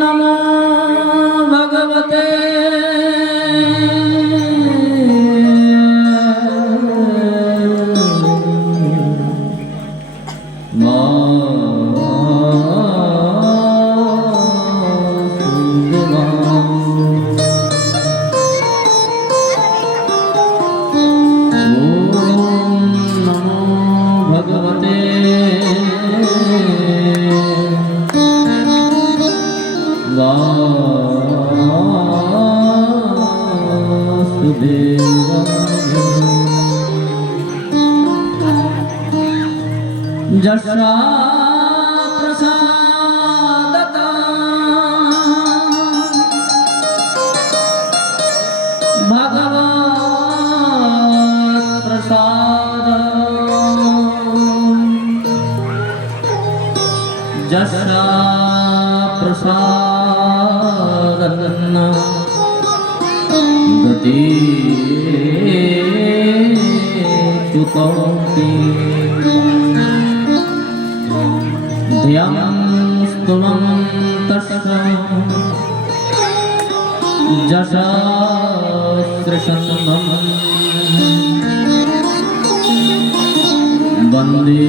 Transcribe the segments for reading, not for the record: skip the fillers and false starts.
नमो भगवते जशा प्रसादता भगवत् प्रसाद जशा प्रसादन गति चुकौती ध्यानस्तुलं तस्य जशास्त्रसन्धं वन्दे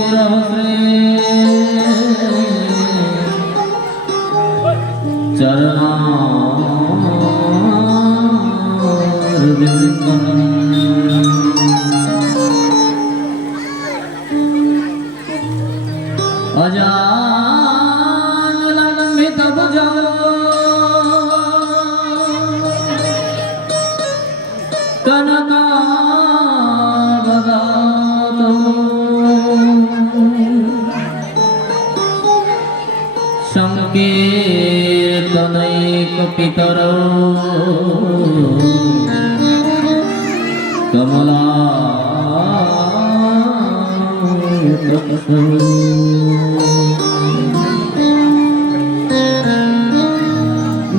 गुरवश्रे चरणारविन्दम् अजानुलम्बितभुजो कनकावदातो संकीर्तनैकपितरो कमलायताक्षो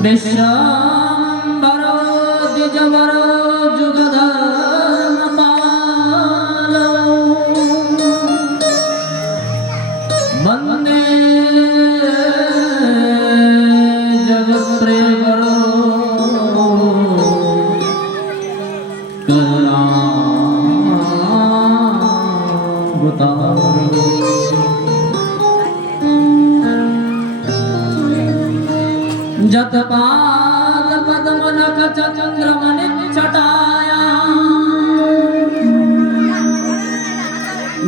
विश्वाम्बरो द्विजवरो जुगधर्मपालो वन्दे जगत्प्रियकरो करुणावतारो जतपाद पद्मनख चन्द्रमणिच्छटाया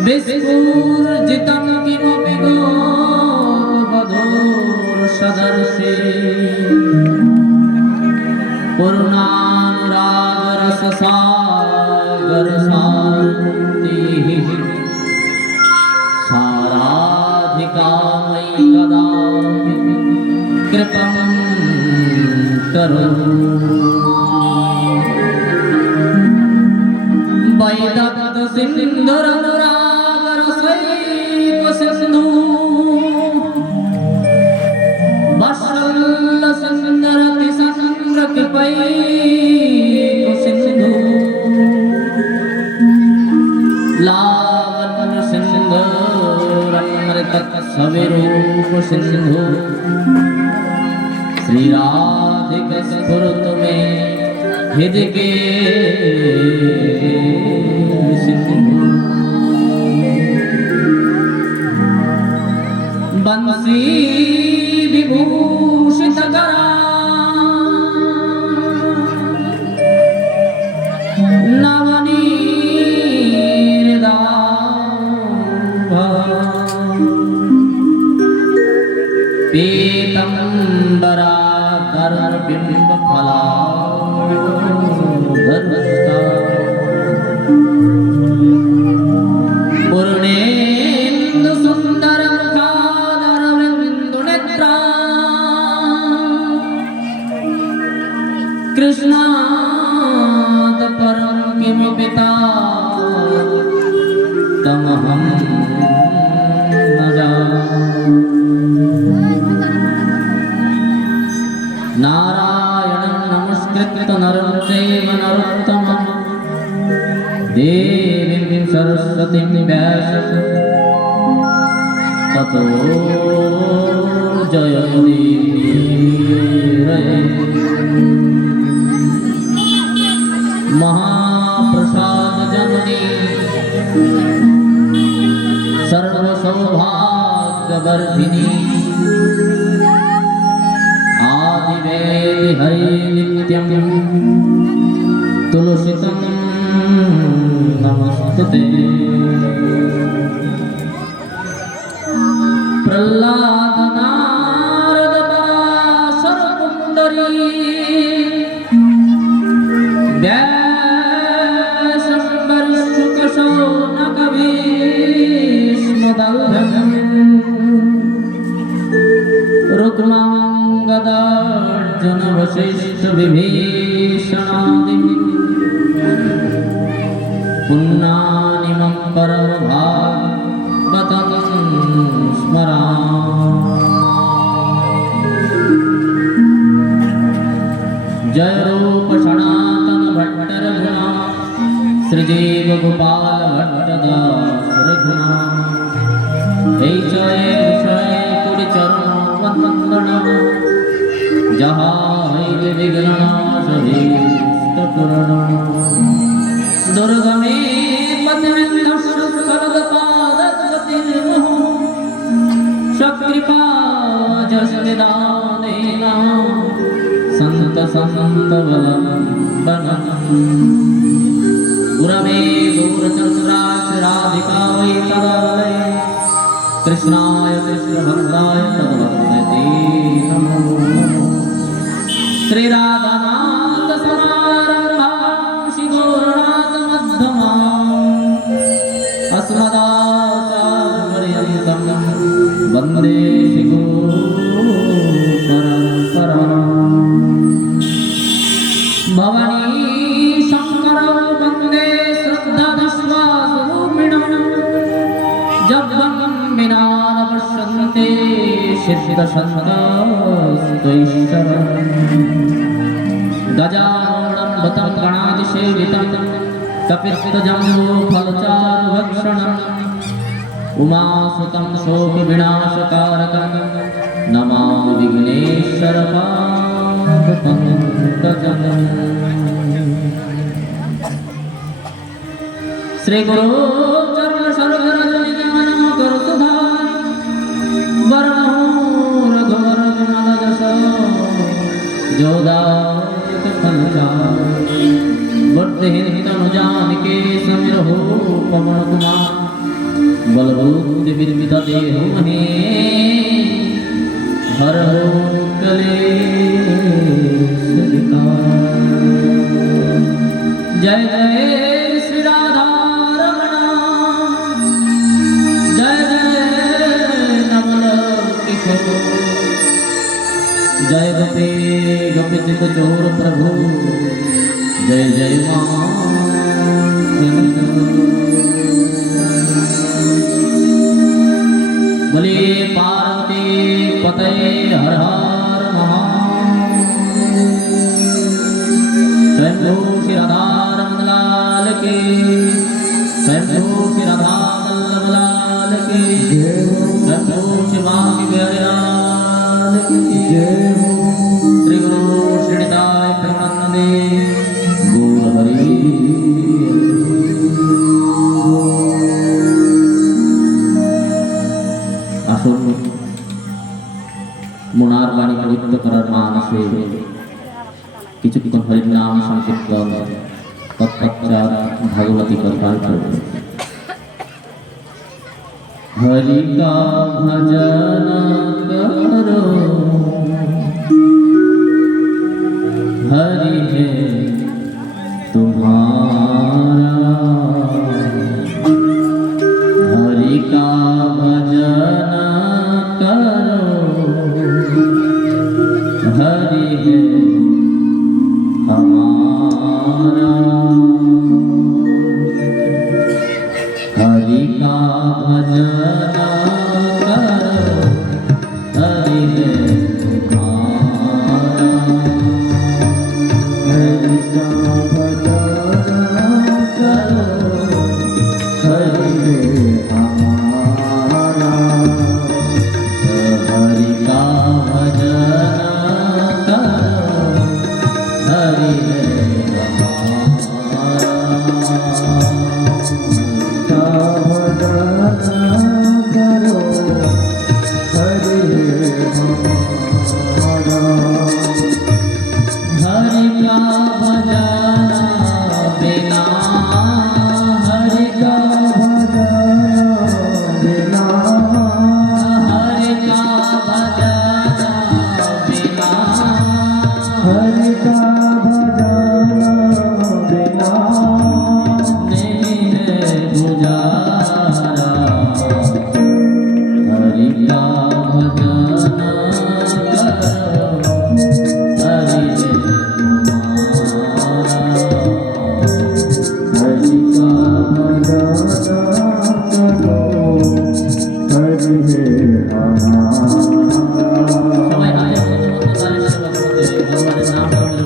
विस्फूर्जितं किमपि गोपवधूर्षदर्शे पूर्णानुरागरससागरसारथिः साराधिका मयि कदापि कृपं करो वैदत्त सिन्धुरनुरागरसैक सिन्धु वत्सल सुन्दरति सन्द्रकृपैक सिन्धु लावण्य सिन्धुरमृत सविरूप सिन्धु श्री राधिका स्फुरतु मे हृदि के सिंधु बंसी विभूषित करा नवनीरदाभा पीतंबरा बिंब फला पूर्णेन्दु सुंदर मुखादरविंदु नेत्रा कृष्णात् परं किमपि तमहं न जाने। नारायणं नमस्कृत्य नरं चैव नरोत्तमं तो जय रे महाप्रसाद जननी सर्व सौभाग्यवर्धिनी आदिवेदि हरि नित्यं तुलसितं नमस्तुते प्रह्लाद नारद पराशर पुंडरी व्यासंबर शुक शौनक भीष्मदल्भं रुक्मांगदार्जुन वसिष्ठ विभीषणादि पुण्णानिमं परमभागवतं स्मरामि। जय रूप सनातन भट्ट रघुना श्रीजीव गोपाल भट्ट दास रघुना जय कुड़ी चरण वंदन जहाँ विघ्नाश पूर्ण दुर्गमे शकृपाजस्निदानेन संत बलवन्दनं गुरवे गौरचन्द्राश्राधिकायै तदालये कृष्णाय कृष्णभक्ताय तद्वन्दते नमो श्रीराधानाथ समारम्भां श्रीगौरनाथ मध्यमाम् अस्मदाचार्यपर्यन्तं वन्दे श्रीगुरु परम्पराम् भवानी शंकरौ वन्दे श्रद्धाविश्वासरूपिणं जब्बं विना न पश्यन्ते सिद्धसन्तास्तैश्वरम् गजाननं भतं गणादिसेवितं कपित्तजम्बूफलचारुभक्षणम् उमासुतं शोकविनाशकारकं नमामि विघ्नेश्वरपादपङ्कजम् श्रीगुरो चरण सरोज गुरुसुधा वर्णो रघुवर विमल जस जोदायक फलचार बुद्धिहीन तनु जानके समिरहो पवन कुमार बलबुद्धि विद्या देहु महे हर हो क्लेश विकार। जय जय श्री राधा रमण जय जय नमन किशोर जय गोपी गोपीचित चोर प्रभु जय जय मां बोले पार्वती पते हर हर महादेव। शंभो श्री राधा रमण लाल की शंभो श्री राधा वल्लभ लाल की शंभो श्री मांगी बिहारी लाल की श्री गुरु श्री निताय प्रेमानंदे गौर हरि। मोनार बाणी पवित्र करार मानसे किछुक्षण हरि नाम संकीर्तन तत्पश्चात भगवती कथा करब। हरि का भजन करो हरि है तुम्हारा हरि का भजन करो हरि है हमारा हरि का भजन करो हरि का भजन बिना हरि का भजन बिना हरि का भजन बिना हरि का भजन बिना नहीं है गुजारा हरि का भजन करो हरि हरि का भजन करो हरि है हमारा সবাই হাতে মতো গানের সাথে ভগবানের নাম করতে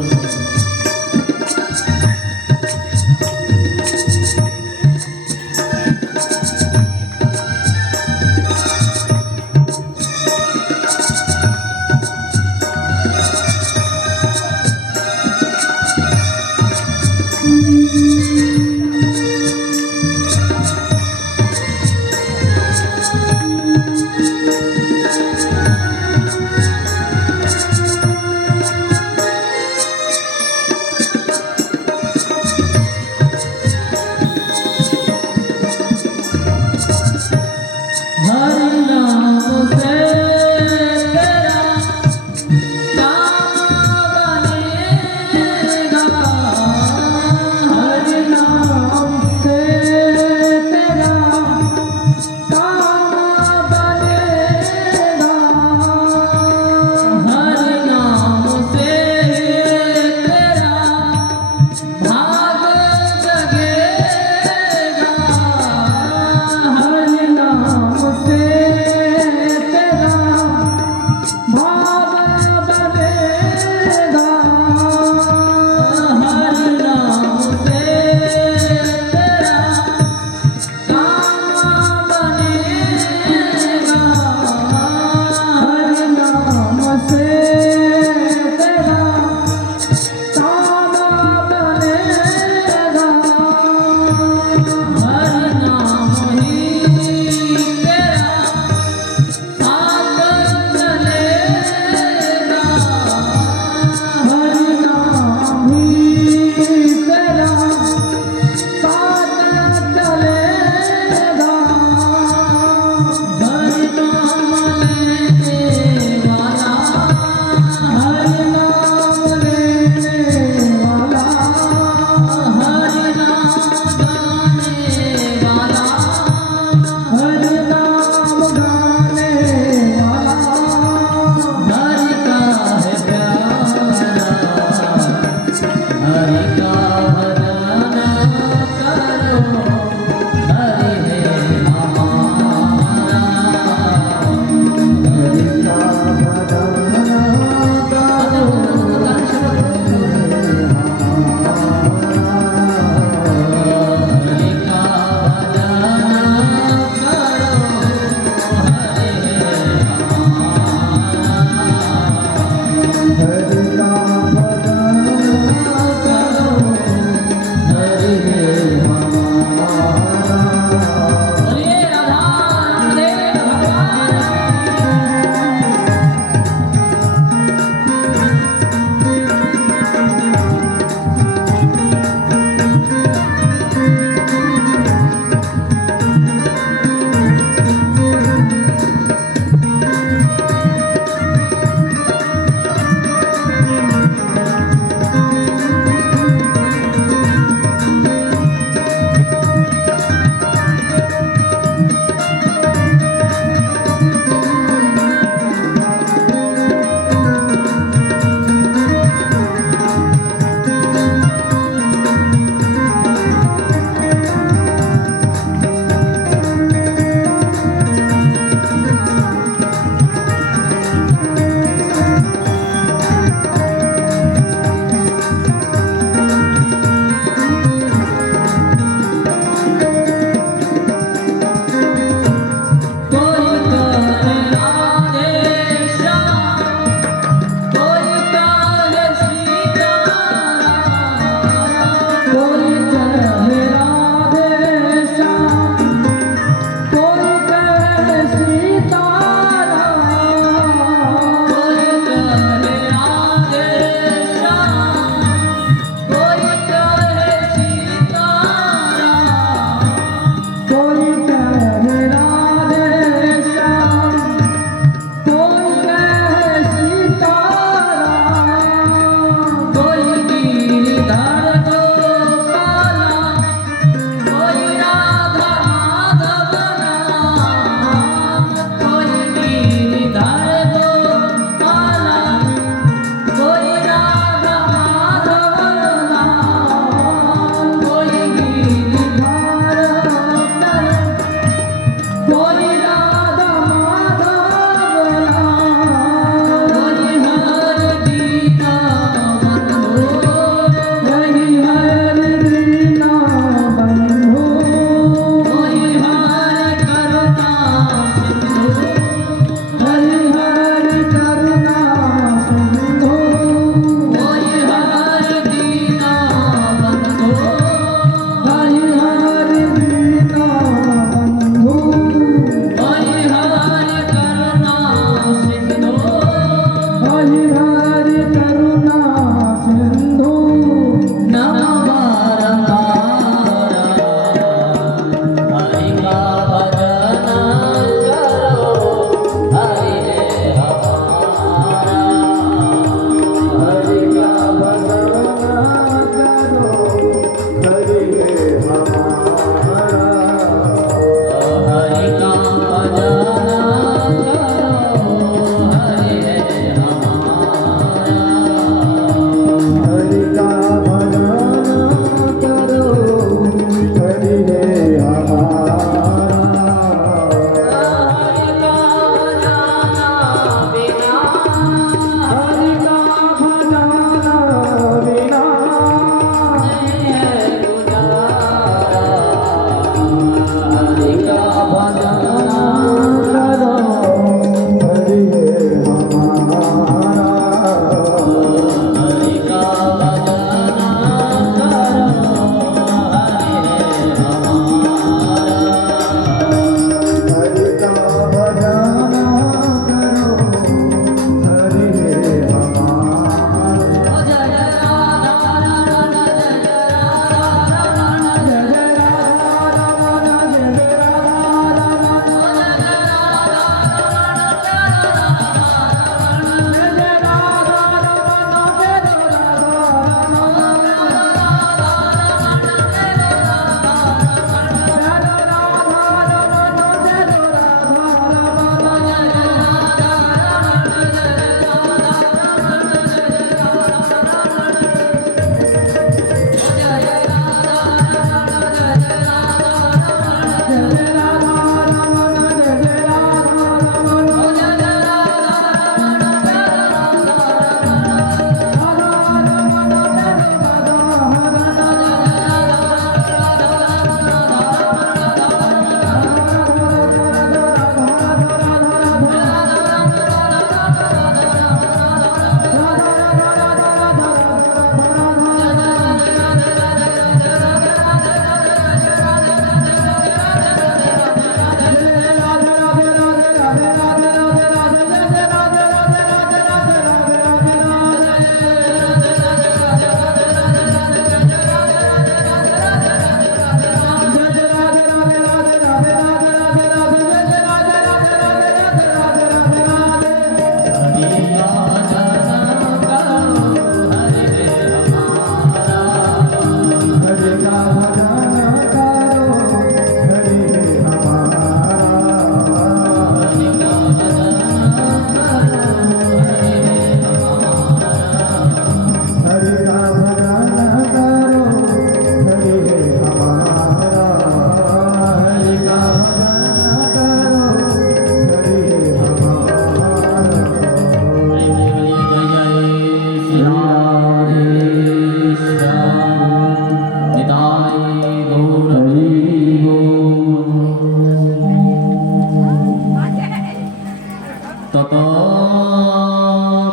তত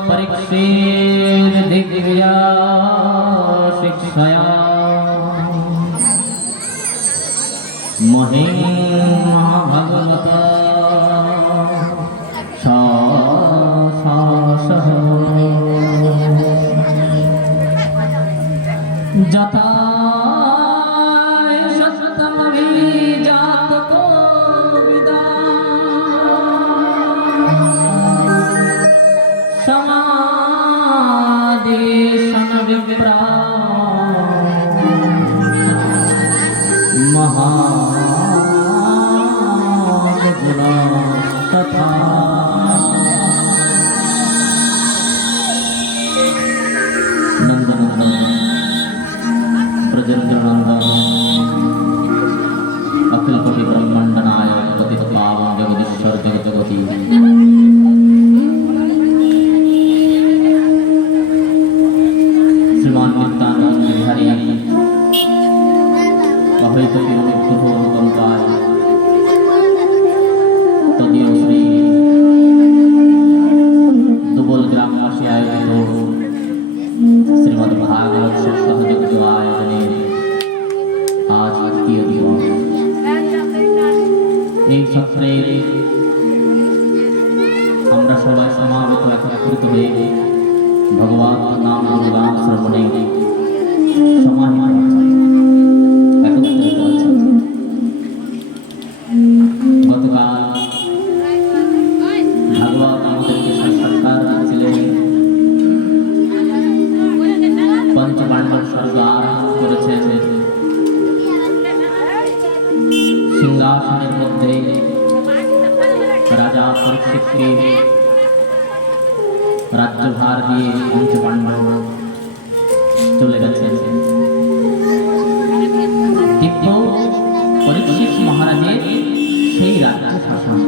পরীক্ষিত দিগ্বিজয়া শিক্ষয়া মহিমহাভাগবত সহ যথা अखिल कोटि ब्रह्मांड नायक पतित पावन जगदीश्वर जगजगती श्रीमान नित्यानंद बिहारी अभयत कंपाय तदीय श्री दुबल ग्रामवासी आयोजित श्रीमद् भागवत सप्ताह यज्ञ आयोजने आज द्वितीय दिवस এই সত্রে আমরা সবাই সমাবেত একত্রিত হয়ে ভগবান নাম গুণগান শ্রবণে সমাহিত একত্রিত আছি। গতকাল ভাগবত আমাদেরকে সাক্ষাৎকার দিয়েছিলেন, পঞ্চপাণ্ডব স্বর্গ আরোহণ করেছেন, সিংহাসনের মধ্যে রাজা পরীক্ষিতকে রাজ্যভার দিয়ে পঞ্চপাণ্ডব চলে গেছে। দিব্য পরীক্ষিত মহারাজের সেই রাজ্য শাসন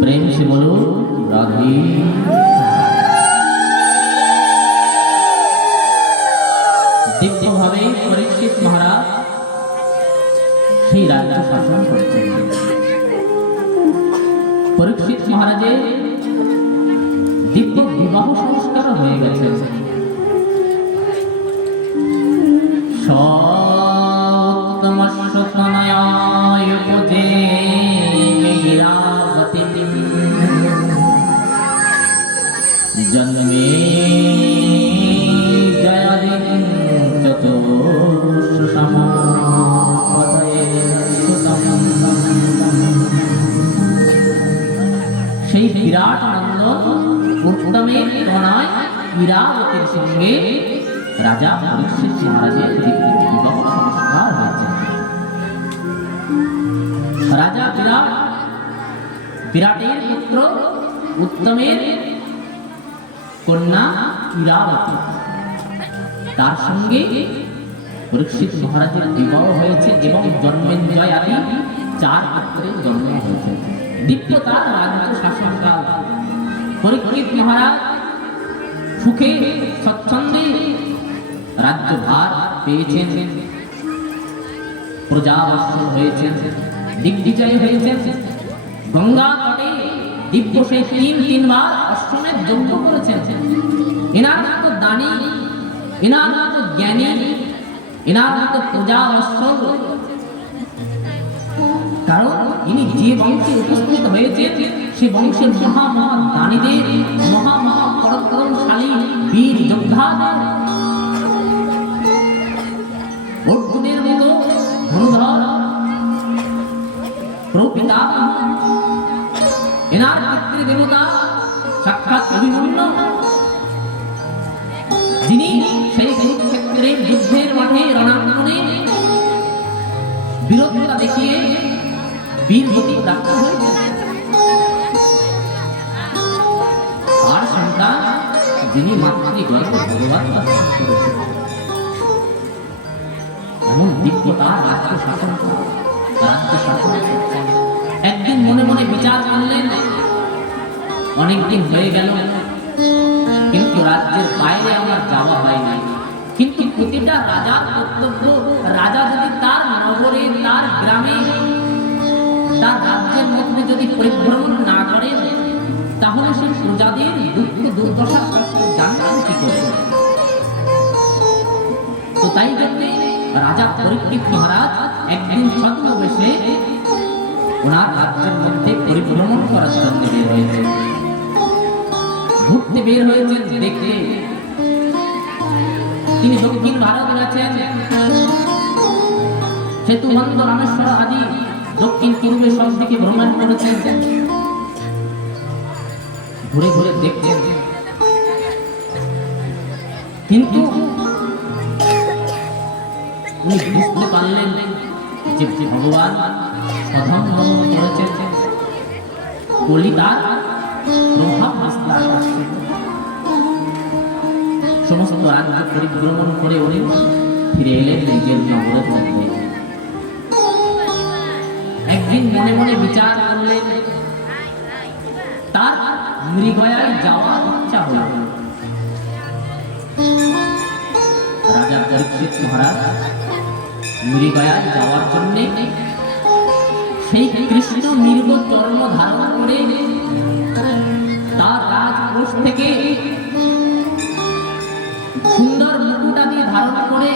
প্রেম সে বলো রাধে। দিব্যভাবে পরীক্ষিত মহারাজ সেই রাজ্য শাসন করছেন। পরীক্ষিত মহারাজের দিব্য বিবাহ সংস্কার হয়ে গেছে। জন্মে জয়াদিন চতুর্ষম সেই বিরাট আনন্দ উত্তমে প্রণয় ইরাবতীর সঙ্গে রাজা পরীক্ষিত মহারাজের বিবাহ সংস্কার হয়েছে। রাজা বিরাটের পুত্র উত্তমের কন্যা ইরাবতী, তার সঙ্গে পরীক্ষিত মহারাজের বিবাহ হয়েছে এবং জন্মেঞ্জয় আদি 4 পুত্রের জন্ম হয়েছে। দিব্য তার রাজ্য শাসনকাল। পরীক্ষিত মহারাজ সুখে স্বচ্ছন্দে রাজ্যভার পেয়েছেন, প্রজাবৎসল হয়েছেন, দিগ্বিজয় হয়েছেন। গঙ্গা তটে দিব্য সেই 3বার অশ্বমেধ যজ্ঞ করেছেন। এনার মতো দানী, এনার মতো জ্ঞানী, এনার মতো প্রজাবৎসল, কারণ ইনি যে বংশে উপস্থিত হয়েছে সে বংশের মহা মহা দানীদের, মহা মহা পরাক্রমশালী বীর যোদ্ধাদের, অর্জুনের মতো ধনুধর প্রপিতা, এনার পিতৃদেবতা সাক্ষাৎ অভিমন্যু, যিনি সেই কুরুক্ষেত্রের যুদ্ধের মাঠে রণাঙ্গনে বীরত্বতা দেখিয়ে বীরগতি প্রাপ্ত হয়েছে। আর সন্তান যিনি মাতৃগর্ভ ভগবান দর্শন করেছেন। এমন দিব্যতা রাজ্য শাসন করছেন। একদিন মনে মনে বিচার করলেন, অনেকদিন হয়ে গেল কিন্তু রাজ্যের বাইরে আমার যাওয়া হয় নাই। কিন্তু প্রতিটা রাজার কর্তব্য, রাজা যদি তার নগরে, তার গ্রামে, তার রাজ্যের মধ্যে যদি পরিভ্রমণ না করেন তাহলে সেই প্রজাদের দুঃখ দুর্দশা জানবেন কি করে? তো তাই জন্যে রাজা পরীক্ষিত মহারাজ একদিন ছদ্মবেশে ওনার রাজ্যের মধ্যে পরিভ্রমণ করার জন্য বের হয়েছে, ঘুরতে বের হয়েছেন। দেখতে তিনি দক্ষিণ ভারত গেছেন, সেতু বন্ধ রামেশ্বর আদি দক্ষিণ পূর্বে সব দিকে ভ্রমণ করেছেন, ঘুরে ঘুরে দেখছেন। কিন্তু উনি বুঝতে পারলেন যে ভগবান স্বধর্ম করেছেন, কলি তার প্রভাব বিস্তার করছে। সমস্ত রাজ্য পরিভ্রমণ করে উনি ফিরে এলেন নিজের জঙ্গলের মধ্যে। একদিন মনে মনে বিচার করলেন, তার মৃগয়ায় যাওয়ার ইচ্ছা হল। রাজা পরীক্ষিত মহারাজ মৃগয়ায় যাওয়ার জন্য সেই কৃষ্ণ মৃগ চর্ম ধারণ করে তার রাজকোষ থেকে সুন্দর মুকুট আদি ধারণ করে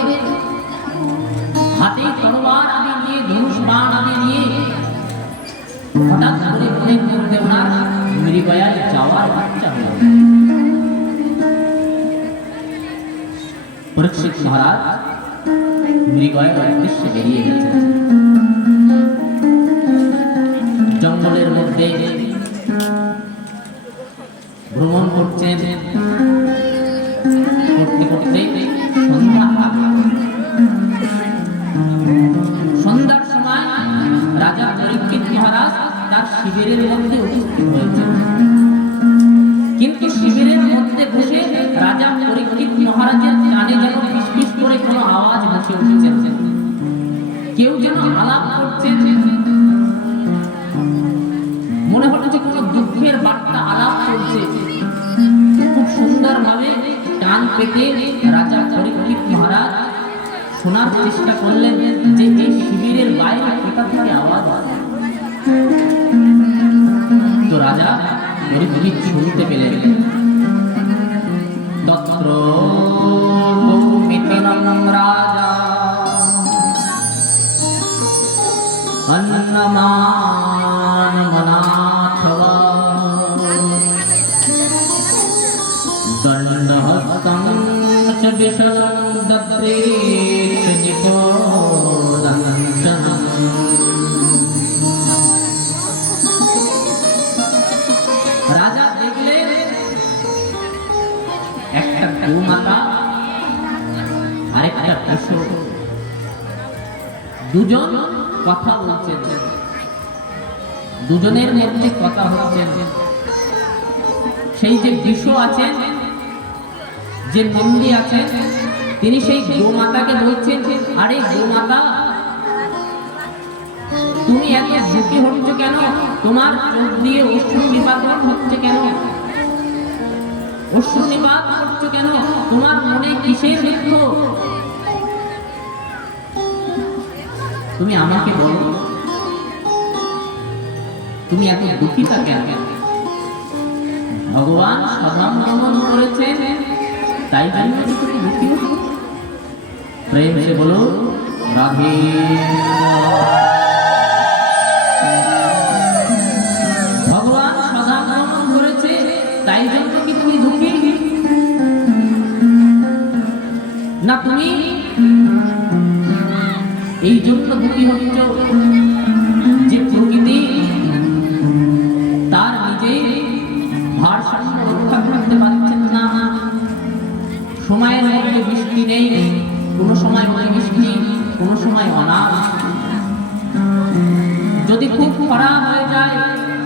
হাতে তরোয়ার আদি নিয়ে ধনুষ বাণ আদি নিয়ে হঠাৎ করে মনের মধ্যে ওনার মৃগয়ায় যাওয়ার ইচ্ছা হল। পরীক্ষিত মহারাজ মৃগয়ার উদ্দেশ্যে বেরিয়ে গেছেন। জঙ্গলের মধ্যে ভ্রমণ করছেন, করতে করতে সন্ধ্যার সময় রাজা পরীক্ষিত মহারাজ তার শিবিরের মধ্যে উপস্থিত হয়েছেন। কিন্তু শিবিরের মধ্যে বসে রাজা পরীক্ষিত মহারাজের কানে যেন ফিসফিস করে কোনো আওয়াজ ভেসে উঠেছে, কেউ যেন আলাপ করছে, মনে হচ্ছে কোনো দুঃখের বার্তা আলাপ করছে। খুব সুন্দর ভাবে কান পেতে রাজা পরীক্ষিত মহারাজ শোনার চেষ্টা করলেন যে এই শিবিরের বাইরে কোথা থেকে আওয়াজ আসে। তো রাজা পরীক্ষিত শুনতে পেলেন, তত্র মিথিলং রাজা অন্নমান মনাথবা দণ্ডহস্তং চ বিশলং দদ্রেশ নিপোদন্তনম। রাজা দেখলেন একটা গোমাতা আর একটা পশু, দুজন কথা বলছেন, দুজনের মধ্যে কথা হচ্ছে। সেই যে বিষ আছেন, যে নন্দী আছেন, তিনি সেই গোমাতাকে বলছেন, আরে গোমাতা তুমি এত দুঃখী হচ্ছ কেন? তোমার চোখ দিয়ে অশ্রু নিপাতন হচ্ছে কেন? অশ্রু নিপাত করছো কেন? তোমার মনে কিসের দুঃখ? তুমি আমাকে বলো, তুমি এত দুঃখিতা কেন? ভগবান স্বধর্ম করেছেন, তাই জন্য তুমি দুঃখী হচ্ছ। প্রেম সে বলো রাধে। ভগবান স্বধর্ম করেছে, তাই জন্য কি তুমি দুঃখী? না তুমি এই জন্য দুঃখী হচ্ছ যে প্রকৃতি তার নিজে ভারসাম্য রক্ষা করতে পারছেন না। সময়ের মধ্যে বৃষ্টি নেই, কোনো সময় বৃষ্টি, কোনো সময় অনার। যদি খুব খরা হয়ে যায়,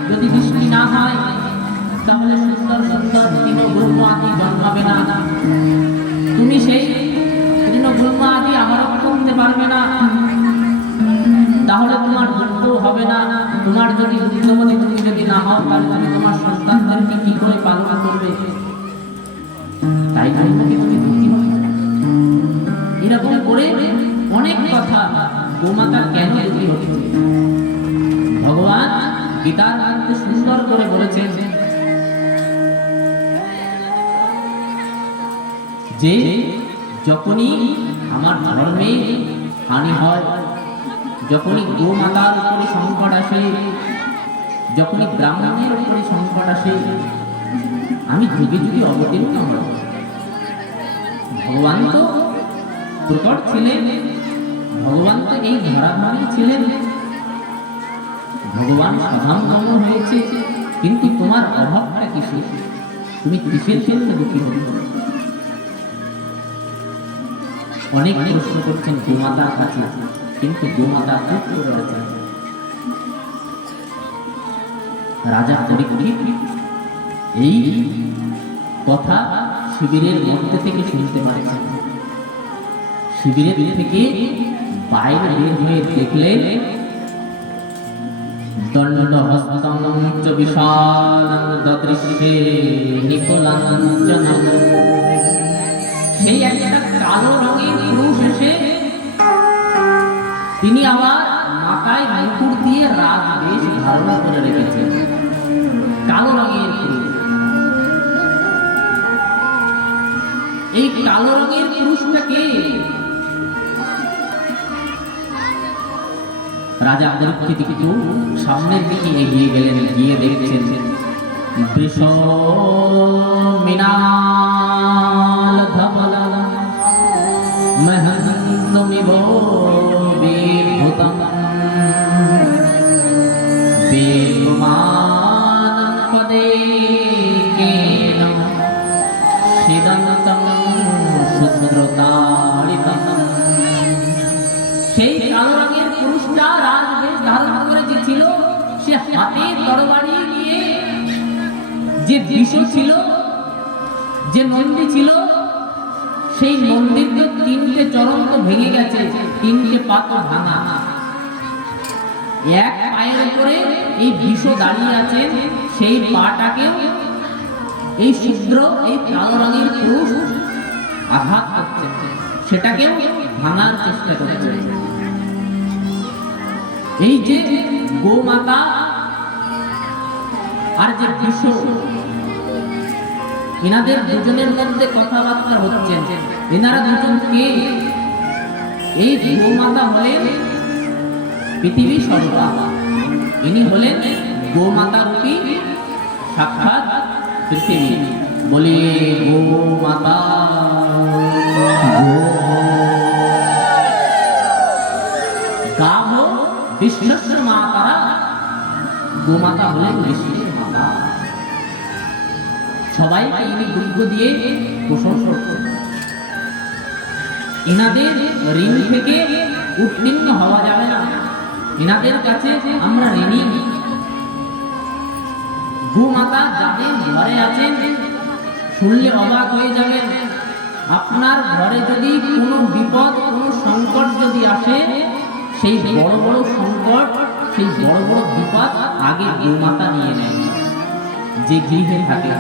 যদি বৃষ্টি না হয়, তাহলে সুন্দর সুন্দর তৃণগুল্ম আদি জন্মাবে না। তুমি সেই তৃণগুল্ম আদি আহরণ করতে পারবে না, তাহলে তোমার দুঃখ হবে না। তোমার যদি দুঃখবতী তুমি যদি না হও, তাহলে তুমি তোমার সন্তানদেরকে কি করে পালন করবে? তাই জন্য কি তুমি দুঃখী হবে? এরকম করে অনেক কথা গোমাতা কেন দুঃখী হচ্ছে ভগবান গীতার মধ্যে সুন্দর করে বলেছেন। যে যখনই আমার ধর্মে হানি হয়, যখনই গোমাতার উপরে সংকট আসে, যখনই ব্রাহ্মণের উপরে সংকট আসে, আমি যুগে যুগে অবতীর্ণ হই। ভগবান তো প্রকট ছিলেন, ভগবান তো এই ধরাধামে ছিলেন, ভগবান স্বধাম হয়েছে, কিন্তু তোমার অভাবটা কিসে? তুমি কিসের জন্য দুঃখী হচ্ছ? অনেক প্রশ্ন করছেন গোমাতার কাছে, কিন্তু গোমাতা চুপ করে আছেন। রাজা পরীক্ষিত এই কথা শিবিরের মধ্যে থেকে শুনতে পারেছেন। শিবিরের থেকে বাইরে বের হয়ে দেখলেন দণ্ডহস্তং চ বিশালং দদৃশ্যে নিকুলাঞ্চনং। সেই একটা কালো রঙের পুরুষ এসে তিনি আবার মাথায় মুকুট দিয়ে রাজবেশ ধারণ করে রেখেছেন। কালো রঙের পুরুষ, এই কালো রঙের পুরুষটাকে রাজা পরীক্ষিত কিন্তু সামনের দিকে এগিয়ে গেলেন, গিয়ে দেখছেন বৃষ মৃণাল ধবলা মহন্দমিব বিভূতম বেগমানং পদেকেন সিদন্তং শুদ্রতাড়িতম। সেই কালো রঙের পুরুষটা রাজবেশ ধারণ করে যে ছিল, সে হাতে তরবারি নিয়ে যে বৃষ ছিল, যে নন্দী ছিল, সেই নন্দীর তো তিনটে চরণ তো ভেঙে গেছে, তিনটে পা তো ভাঙা। এক পায়ের উপরে এই বৃষ দাঁড়িয়ে আছে, সেই পাটাকে এই শূদ্র এই কালো রঙের পুরুষ আঘাত করছে, সেটাকে ভাঙার চেষ্টা করছে। এই যে গোমাতা আর যে বৃষ, এনাদের দুজনের মধ্যে কথাবার্তা হচ্ছে। এনারা দুজন কে? এই গোমাতা হলেন পৃথিবী সর্বা, ইনি হলেন গোমাতা রূপী সাক্ষাৎ পৃথিবী। বলে গোমাতা গাহ বিশ্বস্য মাতারা। গোমাতা হলেন বিশ্বের মাতা। সবাইকে ইনি দুগ্ধ দিয়ে পোষণ করতেন। এনাদের ঋণ থেকে উত্তীর্ণ হওয়া যাবে না, এনাদের কাছে আমরা ঋণী। গোমাতা যাদের ঘরে আছেন শুনলে অবাক হয়ে যাবেন। আপনার ঘরে যদি কোনো বিপদ, কোনো সংকট যদি আসে, সেই বড় বড় সংকট, সেই বড় বড় বিপদ আগে গোমাতা নিয়ে নেয় যে গৃহে থাকে।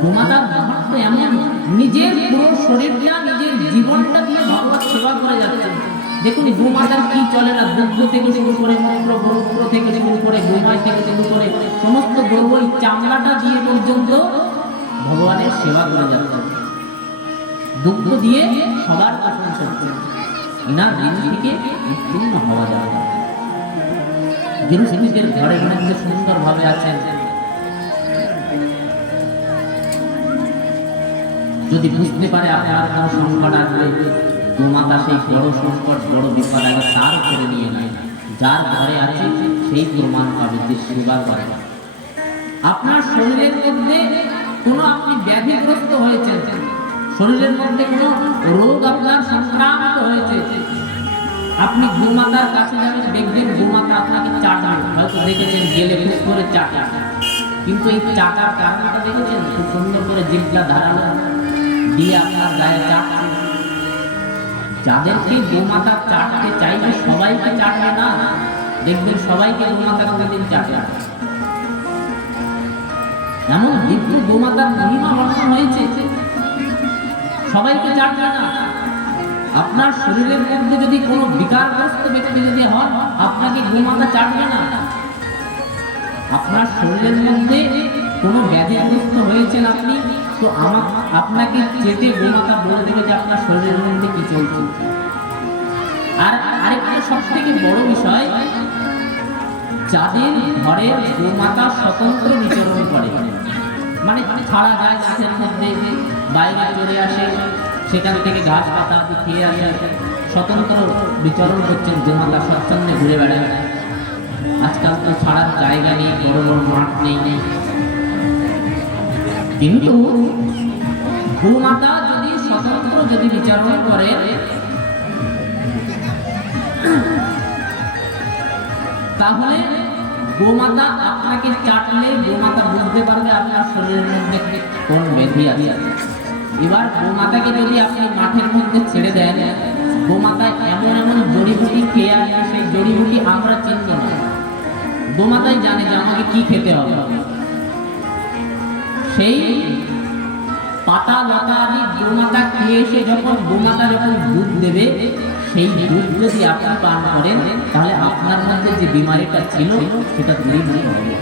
গোমাতার মাহাত্ম্য এমন, নিজের পুরো শরীরটা, নিজের জীবনটা দিয়ে ভগবান সেবা করে যাচ্ছেন। দেখুন গোমাতার কি চলে না, দুগ্ধ থেকে শুরু করে, মূত্র গোমূত্র থেকে শুরু করে, গোময় থেকে শুরু করে, সমস্ত দ্রব্য চামড়াটা দিয়ে পর্যন্ত ভগবানের সেবা করে যাচ্ছেন। দুগ্ধ দিয়ে সবার পোষণ করছেন। ইনার দিন থেকে উত্তীর্ণ হওয়া যাবে। গৃহস্থীদের ঘরের মধ্যে সুন্দরভাবে আছেন। যদি বুঝতে পারে আপনার কোনো সংকট আসবে, গোমাতা সেই বড় সংকট, বড় বিপদ আগে তার করে নিয়ে নেয়। যার ঘরে আছে সেই প্রমাণ পাবে যে সেবা করে। আপনার শরীরের মধ্যে কোনো আপনি ব্যাধিগ্রস্ত হয়েছেন, শরীরের মধ্যে কোনো রোগ আপনার সংক্রামিত হয়েছে, আপনি গোমাতার কাছে যাবেন, দেখবেন গোমাতা আপনাকে চাটাবে। হয়তো দেখেছেন গেলে খুব করে চাটা, কিন্তু এই চাটার কারণটা দেখেছেন? খুব সুন্দর করে জিভটা ধারালো দিয়ে আপনার গায়ে চাটবে। যাদেরকে গোমাতা চাটতে চাইবে সবাইকে চাটবে না, দেখবেন সবাইকে গোমাতা কোনোদিন চাটবে। এমন দিব্য গোমাতার মহিমা বর্ণন হয়েছে, সবাইকে চাটবে না। আপনার শরীরের মধ্যে যদি কোনো বিকারগ্রস্ত ব্যক্তি যদি হন, আপনাকে গোমাতা চাটবে না। আপনার শরীরের মধ্যে কোনো ব্যাধিগ্রস্ত হয়েছেন আপনি, তো আপনাকে চেটে গোমাতা বলে দেবে যে আপনার শরীরের মধ্যে কি চলছে। আর আরেকটা সব থেকে বড় বিষয়, যাদের ঘরের গোমাতা স্বতন্ত্র বিচরণ করে, মানে ছাড়া গায়ে গাছের মধ্যে বাইরে চলে আসে, সেখান থেকে ঘাস পাতা খেয়ে আসে, স্বতন্ত্র বিচরণ করছেন, গোমাতা স্বচ্ছন্দে ঘুরে বেড়ায়। আজকাল তো ছাড়ার জায়গা নেই, বড় বড় মাঠ নেই। কিন্তু গোমাতা যদি স্বতন্ত্র যদি বিচরণ করে, তাহলে গোমাতা আপনাকে চাটলে গোমাতা বুঝতে পারবে আপনার শরীরের মধ্যে কোন ব্যাধি আছে। এবার গোমাতাকে যদি আপনি মাঠের মধ্যে ছেড়ে দেন, গোমাতা এমন এমন জড়িবুটি খেয়ে আসবে, সেই জড়িবুটি আমরা চিনব না। গোমাতাই জানে যে আমাকে কি খেতে হবে। সেই পাতা লতা আদি গোমাতা খেয়ে এসে গোমাতা যখন দুধ দেবে, সেই দুধ যদি আপনি পান করেন, তাহলে আপনার মধ্যে যে বিমারিটা ছিল সেটা দূরীভূত হবে।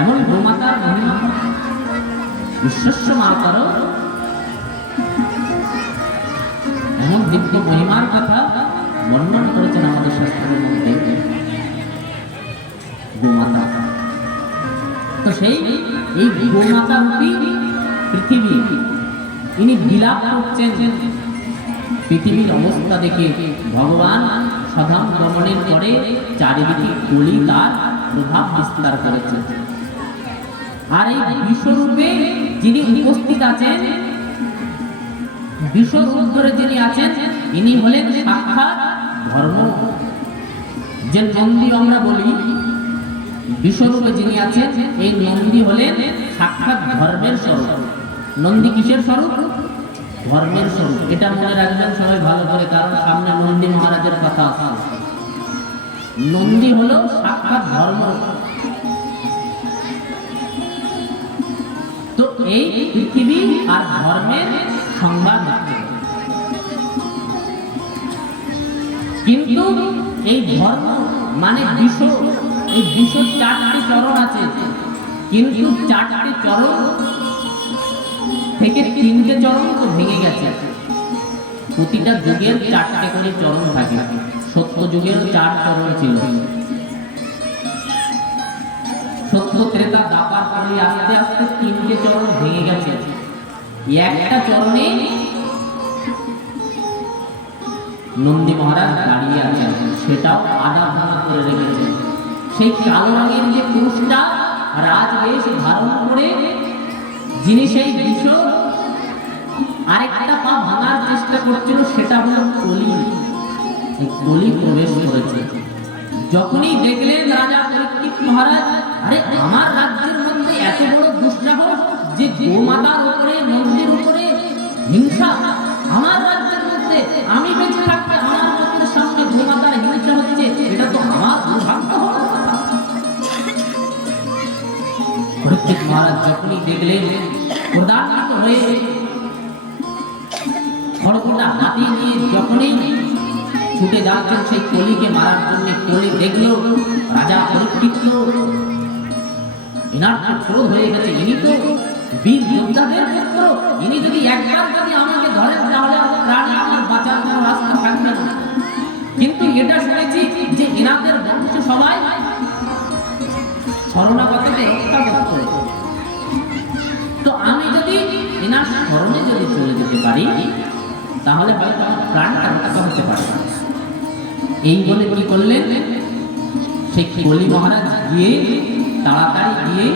এমন গোমাতার মহিমা বিশ্বস্য মাতার এমন দিব্য মহিমার কথা বর্ণনা করেছেন আমাদের শাস্ত্রের মধ্যে গোমাতা। তো এই গোমাতা রূপী পৃথিবী ইনি বিলাপ করছেন। পৃথিবীর অবস্থা দেখে ভগবান সধাম গমনের পরে চারিদিকে কলি তার প্রভাব বিস্তার করেছে। আর এই বিশ্বরূপে যিনি উপস্থিত আছেন, বিশ্বরূপ ধরে যিনি আছেন, ইনি হলেন সাক্ষাৎ ধর্ম। যে নন্দী আমরা বলি, বিশ্বরূপে যিনি আছেন, এই নন্দী হলেন সাক্ষাৎ ধর্মের স্বরূপ। নন্দী কিসের স্বরূপ? ধর্মের স্বরূপ। এটা মনে রাখবেন সবাই ভালো করে, কারণ সামনে নন্দী মহারাজের কথা আছে। নন্দী হলো সাক্ষাৎ ধর্ম। তো এই পৃথিবী আর ধর্মের সংবাদ। কিন্তু এই ধর্ম মানে বিশ্ব, এই বিশ্ব 4টি চরণ আছে, কিন্তু 4টি চরণ থেকে 3টে চরণ তো ভেঙে গেছে। প্রতিটা যুগের 4টে করে চরণ থাকে। সত্য যুগের 4 চরণ ছিল। সত্য, ত্রেতা, দ্বাপর করে আস্তে আস্তে 3টে চরণ ভেঙে গেছে। একটা চরণে নন্দী মহারাজ দাঁড়িয়ে আছেন, সেটাও আরাধনা করে রেখেছেন। সেই কালো রঙের যে পুরুষটা রাজবেশ ধারণ করে, যিনি সেই বিশ্ব আরেকটা পা ভাঙার চেষ্টা করছিল, সেটা হলো কলি। কলি প্রবেশ করেছে। যখনই দেখলেন রাজা পরীক্ষিত মহারাজ, আরে আমার রাজ্যের মধ্যে এত বড় দুঃসাহস যে গোমাতার উপরে, নন্দীর উপরে হিংসা, আমার রাজ্যের মধ্যে আমি বেঁচে থাকতে আমার লোকের সামনে গোমাতার হিংসা হচ্ছে, এটা তো আমার দুর্ভাগ্য হওয়ার কথা। পরীক্ষিত মহারাজ যখনই দেখলেন, ক্রোধান্বিত হয়ে খড়গটা হাতি নিয়ে যখনই ছুটে যাচ্ছেন সেই কলিকে মারার জন্য, কলি দেখলো রাজা পরীক্ষিত, এনার তো ক্রোধ হয়ে গেছে, ইনি তো বীর যোদ্ধাদের পুত্র, ইনি যদি একবার যদি আমাকে ধরেন, তাহলে প্রাণে আমার বাঁচার কোনো রাস্তা থাকবে না। কিন্তু এটা শুনেছি যে এনাদের বংশ সবাই শরণাগতকে হত্যা করত। তো আমি যদি এনার শরণে যদি চলে যেতে পারি, তাহলে হয়তো আমার প্রাণটা রক্ষা হতে পারে। এই বলে কি করলেন, সেই কলি মহারাজ গিয়ে তাড়াতাড়ি গিয়ে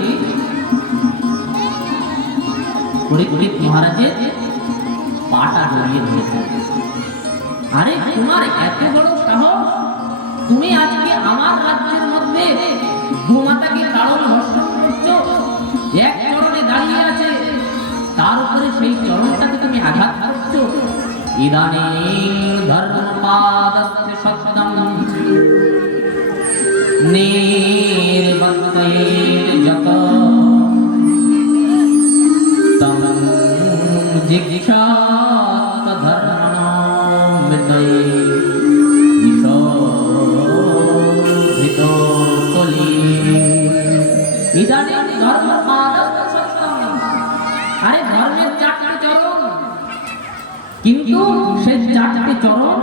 পরীক্ষিত মহারাজের পাটা জড়িয়ে ধরেছে। আরে তোমার এত বড় সাহস, তুমি আজকে আমার রাজ্যের মধ্যে গোমাতাকে কারণ ধর্ষণ করছো, এক চরণে দাঁড়িয়ে আছে, তার উপরে সেই চরণটাকে তুমি আঘাত করছো। ইদানীং ধর্মপাদস্য সত্যম নির্বর্তয়েৎ যত তম জিঘ্ষাত ধর্মণাং বিদয়ে নিষোধিতো কলি। ইদানীং ধর্মপাদস্য সত্যম, কিন্তু সেই চারটি চরণ,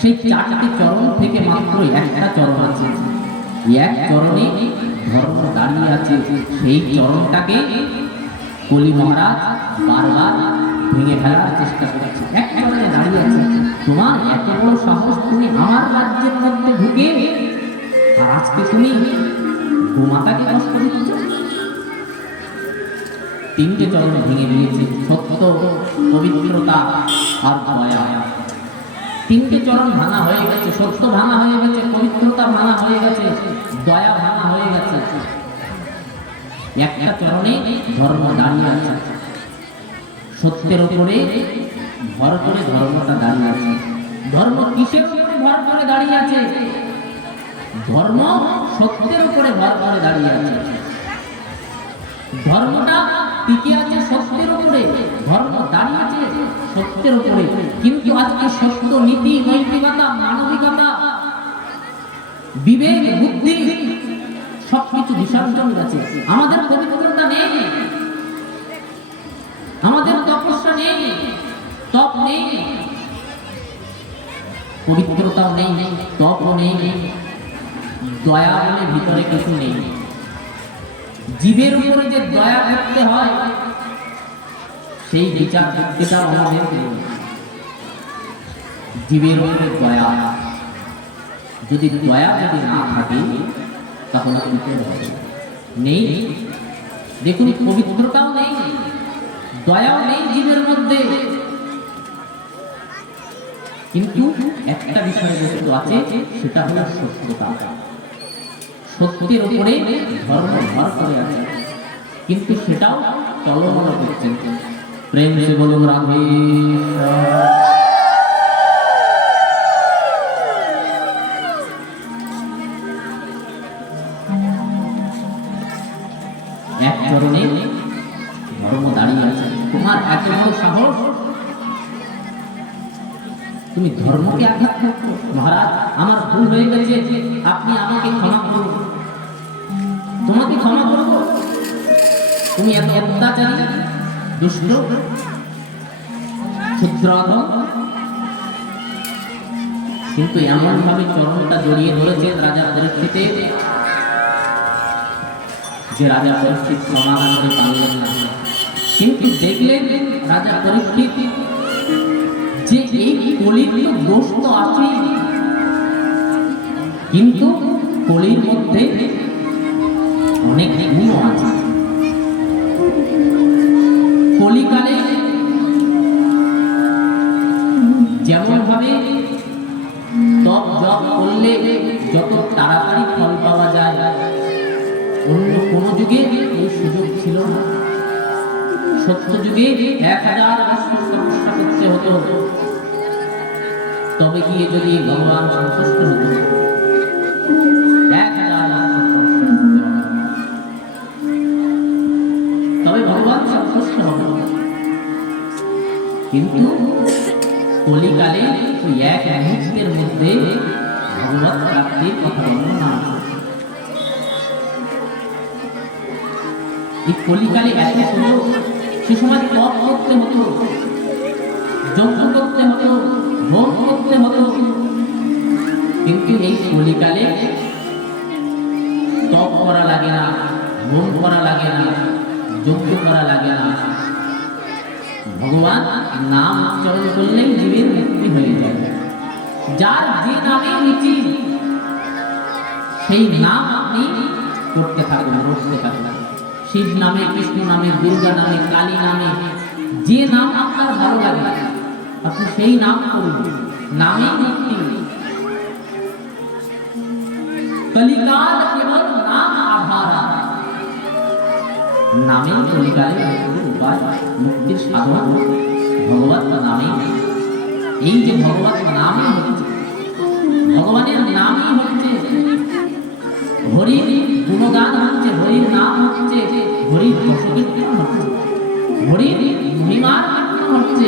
সেই চারটি চরণ থেকে মাত্র একটা চরণ আছে, এক চরণে ধর্ম দাঁড়িয়ে আছে। সেই চরণটাকে কলি মহারাজ বারবার ভেঙে ফেলার চেষ্টা করেছে। এক চরণে দাঁড়িয়ে আছে, তোমার এত বড় সাহস, তুমি আমার রাজ্যের মধ্যে ঢুকে আর আজকে তুমি গোমাতাকে কষ্ট দিচ্ছ। তিনটে চরণ ভেঙে দিয়েছে, সত্য, পবিত্রতা আর দয়া। তিনটে চরণ ভাঙা হয়ে গেছে, সত্য ভাঙা হয়ে গেছে, পবিত্রতা ভাঙা হয়ে গেছে, দয়া ভাঙা হয়ে গেছে। একটা চরণে ধর্ম দাঁড়িয়ে আছে, সত্যের উপরে ভর করে ধর্মটা দাঁড়িয়ে আছে। ধর্ম কিসের উপরে ভর করে দাঁড়িয়ে আছে? ধর্ম সত্যের উপরে ভর করে দাঁড়িয়ে আছে। ধর্মটা টিকে আছে সত্যের উপরে, ধর্ম দাঁড়িয়ে আছে সত্যের উপরে। কিন্তু আজকে সত্য, নীতি, নৈতিকতা, মানবিকতা, বিবেক, বুদ্ধি সবকিছু বিসর্জন গেছে। আমাদের পবিত্রতা নেই, আমাদের তপস্যা নেই, তপ নেই, পবিত্রতাও নেই, তপও নেই, দয়া বলে ভিতরে কিছু নেই। জীবের উপরে যে দয়া করতে হয় সেই বিচার শক্তিটা আমাদের নেই। জীবের উপরে দয়া, যদি দয়া যদি না থাকে তাহলে নেই। দেখুন, পবিত্রতাও নেই, দয়াও নেই জীবের মধ্যে। কিন্তু একটা বিষয় বস্তু আছে, সেটা হলো সত্যতা। সত্যের উপরে ধর্ম ভর করে আছে, কিন্তু সেটাও টলমল করছে। প্রেম সে বলুন রাধে। এক চরণে ধর্ম দাঁড়িয়ে আছে, তোমার এত বড় সাহস, তুমি ধর্মকে আঘাত করছো। মহারাজ, আমার ভুল হয়ে গেছে, আপনি আমাকে ক্ষমা করুন। তোমাকে ক্ষমা করব? তুমি এত অত্যাচারী, দুষ্ট, ক্ষুদ্রধম। কিন্তু এমন ভাবে চরণটা জড়িয়ে ধরেছেন রাজা পরীক্ষিতে, যে রাজা পরীক্ষিত সমাধান করে পারলেন না। কিন্তু দেখলেন রাজা পরীক্ষিত যে এই কলির দোষ তো আছেই, কিন্তু কলির মধ্যে অনেক গুণও আছে। কলিকালে যেমন ভাবে তপ জপ করলে যত তাড়াতাড়ি ফল পাওয়া যায়, অন্য কোন যুগে এই সুযোগ ছিল না। সত্য যুগে 1000 বছর তপস্যা করতে হতো, তবে গিয়ে যদি ভগবান সন্তুষ্ট হতো। 1000 তবে ভগবান সন্তুষ্ট হতো। কিন্তু কলিকালে ওই এক মুহূর্তের মধ্যে ভগবত প্রাপ্তির কথা বর্ণনা আছে। এই কলিকালে এত সুযোগ, সে সময় তপ করতে হতো, যজ্ঞ করতে হতো, হোম করতে হতো। কিন্তু এই কলিকালে তপ করা লাগে না, হোম করা লাগে না, যজ্ঞ করা লাগে না। ভগবান নাম উচ্চারণ করলেই জীবের মুক্তি হয়ে যায়। যার যে নামে রুচি সেই নাম আপনি করতে থাকুন, বসতে থাকুন। শিব নামে, কৃষ্ণ নামে, দুর্গা নামে, কালী নামে, যে নাম আপনার ভালো লাগে আপনি সেই নাম করুন। নামে মুক্তি। কলিকাল কেবল নাম আধারা, নামে কলিকালে উপায়, মুক্তির সাধন ভগবত নামে। এই যে ভগবত নামই হচ্ছে, ভগবানের নামই হচ্ছে, হরির গুণগান হচ্ছে, হরির নাম হচ্ছে, হরির যশকীর্তন হচ্ছে, হরির মহিমার কীর্তন হচ্ছে।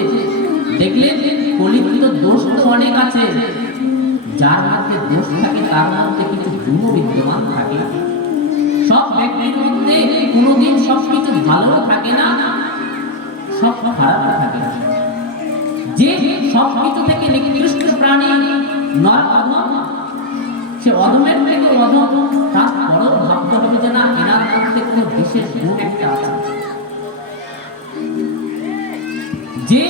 দেখলেন কলিত দোষ তো অনেক আছে, যার মধ্যে দোষ থাকে তার মধ্যে কিছু গুণ বিদ্যমান থাকে। সব ব্যক্তির মধ্যে কোনোদিন সবকিছু ভালো থাকে না, সব খারাপ থাকে না। যে সব কিছু থেকে নিকৃষ্ট প্রাণী নর অধম, সে অধমের থেকে অধম, তার বড় ভাবতে হবে যে না এনার মধ্যে কোনো বিশেষ গুণ একটা আছে। যে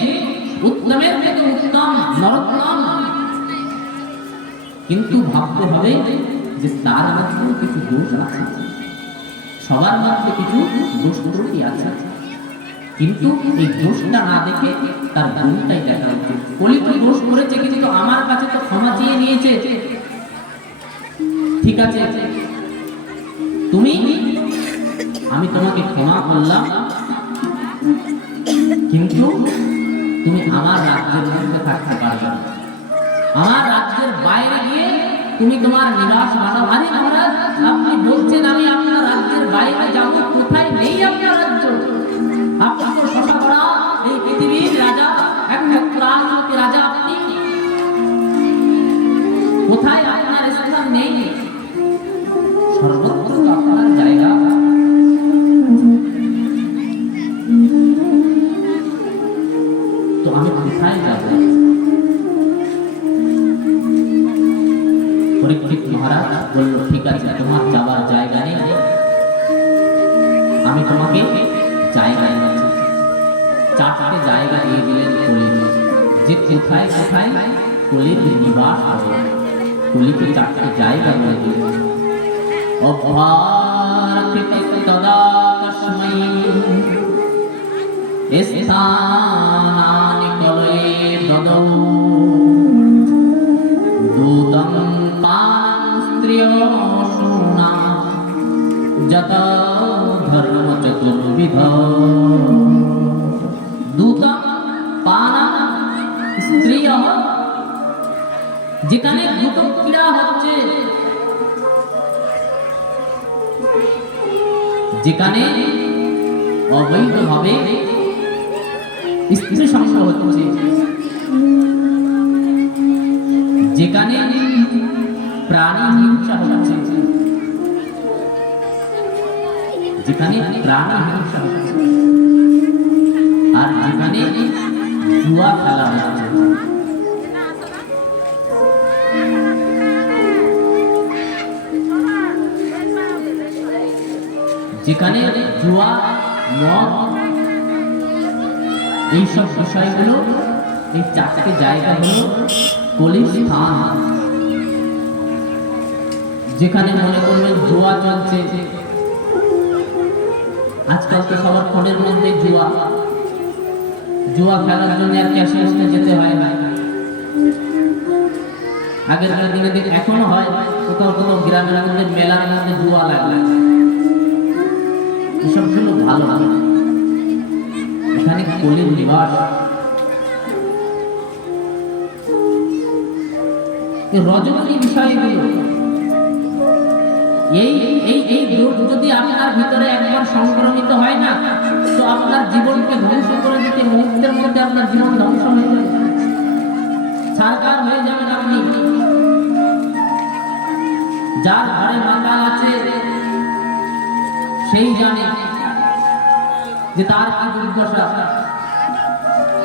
উত্তমের থেকে উত্তম নরোত্তম, কিন্তু ভাবতে হবে যে তার মধ্যে কিছু দোষ আছে, সবার মধ্যে কিছু দোষ ত্রুটি আছে, কিন্তু এই দোষটা না দেখে তার গুণটাই দেখা উচিত। কলি তো দোষ করেছে কিন্তু আমার কাছে তো ক্ষমা চেয়ে নিয়েছে, ঠিক আছে তুমি, আমি তোমাকে ক্ষমা করলাম, কিন্তু তুমি আমার রাজ্যের মধ্যে থাকতে পারবে না, আমার রাজ্যের বাইরে গিয়ে তুমি তোমার নিবাস বানাও। আরে মহারাজ আপনি বলছেন আমি আপনার রাজ্যের বাইরে যাব, কোথায় নেই আপনার রাজ্য? আপনি তো শশাভরা এই পৃথিবীর রাজা, একমাত্র রাজনীতি রাজা আপনি, কোথায় আপনার স্থান নেই? সর্বত্র আপনার জায়গা। তো আমি কোথায় যাব? পরীক্ষিত মহারাজ বলল ঠিক আছে তোমার যাবার জায়গা নেই, আমি তোমাকে জায়গা দিচ্ছি। চারটে জায়গা দিয়ে দিলেন কলির, যে কোথায় কোথায় কলির নিবাস হবে। কলিকে চারটে জায়গা বলে দিলেন। তদা তস্मै স্থানানি কলয়ে দদৌ দূতং পান স্ত্রিয়োষুণা যত ধর্ম চতুর্বিধ। দূতং পান স্ত্রিয়, যেখানে দুটো ক্রীড়া হচ্ছে, যেখানে অবৈধভাবে স্ত্রী সঙ্গ হচ্ছে, যেখানে প্রাণী হিংসা হচ্ছে, যেখানে প্রাণী হিংসা হচ্ছে, আর যেখানে জুয়া খেলা হচ্ছে। যেখানে জুয়া মদ এইসব বিষয়গুলো, এই চারটে জায়গা হলো কলির স্থান। যেখানে মনে করবেন জুয়া চলছে, আজকাল তো সবার ফোনের মধ্যে জুয়া, জুয়া খেলার জন্য আর ক্যাশে যেতে হয় না। আগের দিনে এখনো হয় কোথাও কোথাও গ্রামের মধ্যে মেলার মধ্যে জুয়া লাগে, এসব গুলো ভালো না। এখানে কলির নিবাস। রজনী বিষয়গুলো, এই এই এই দোষ যদি আপনার ভিতরে একবার সংক্রমিত হয় না, তো আপনার জীবনকে ধ্বংস করে দিতে মুহূর্তের মধ্যে আপনার জীবন ধ্বংস হয়ে যাবে, ছারখার হয়ে যাবেন আপনি। যার ঘরে মাতাল আছে সেই জানে যে তার কি দুর্দশা,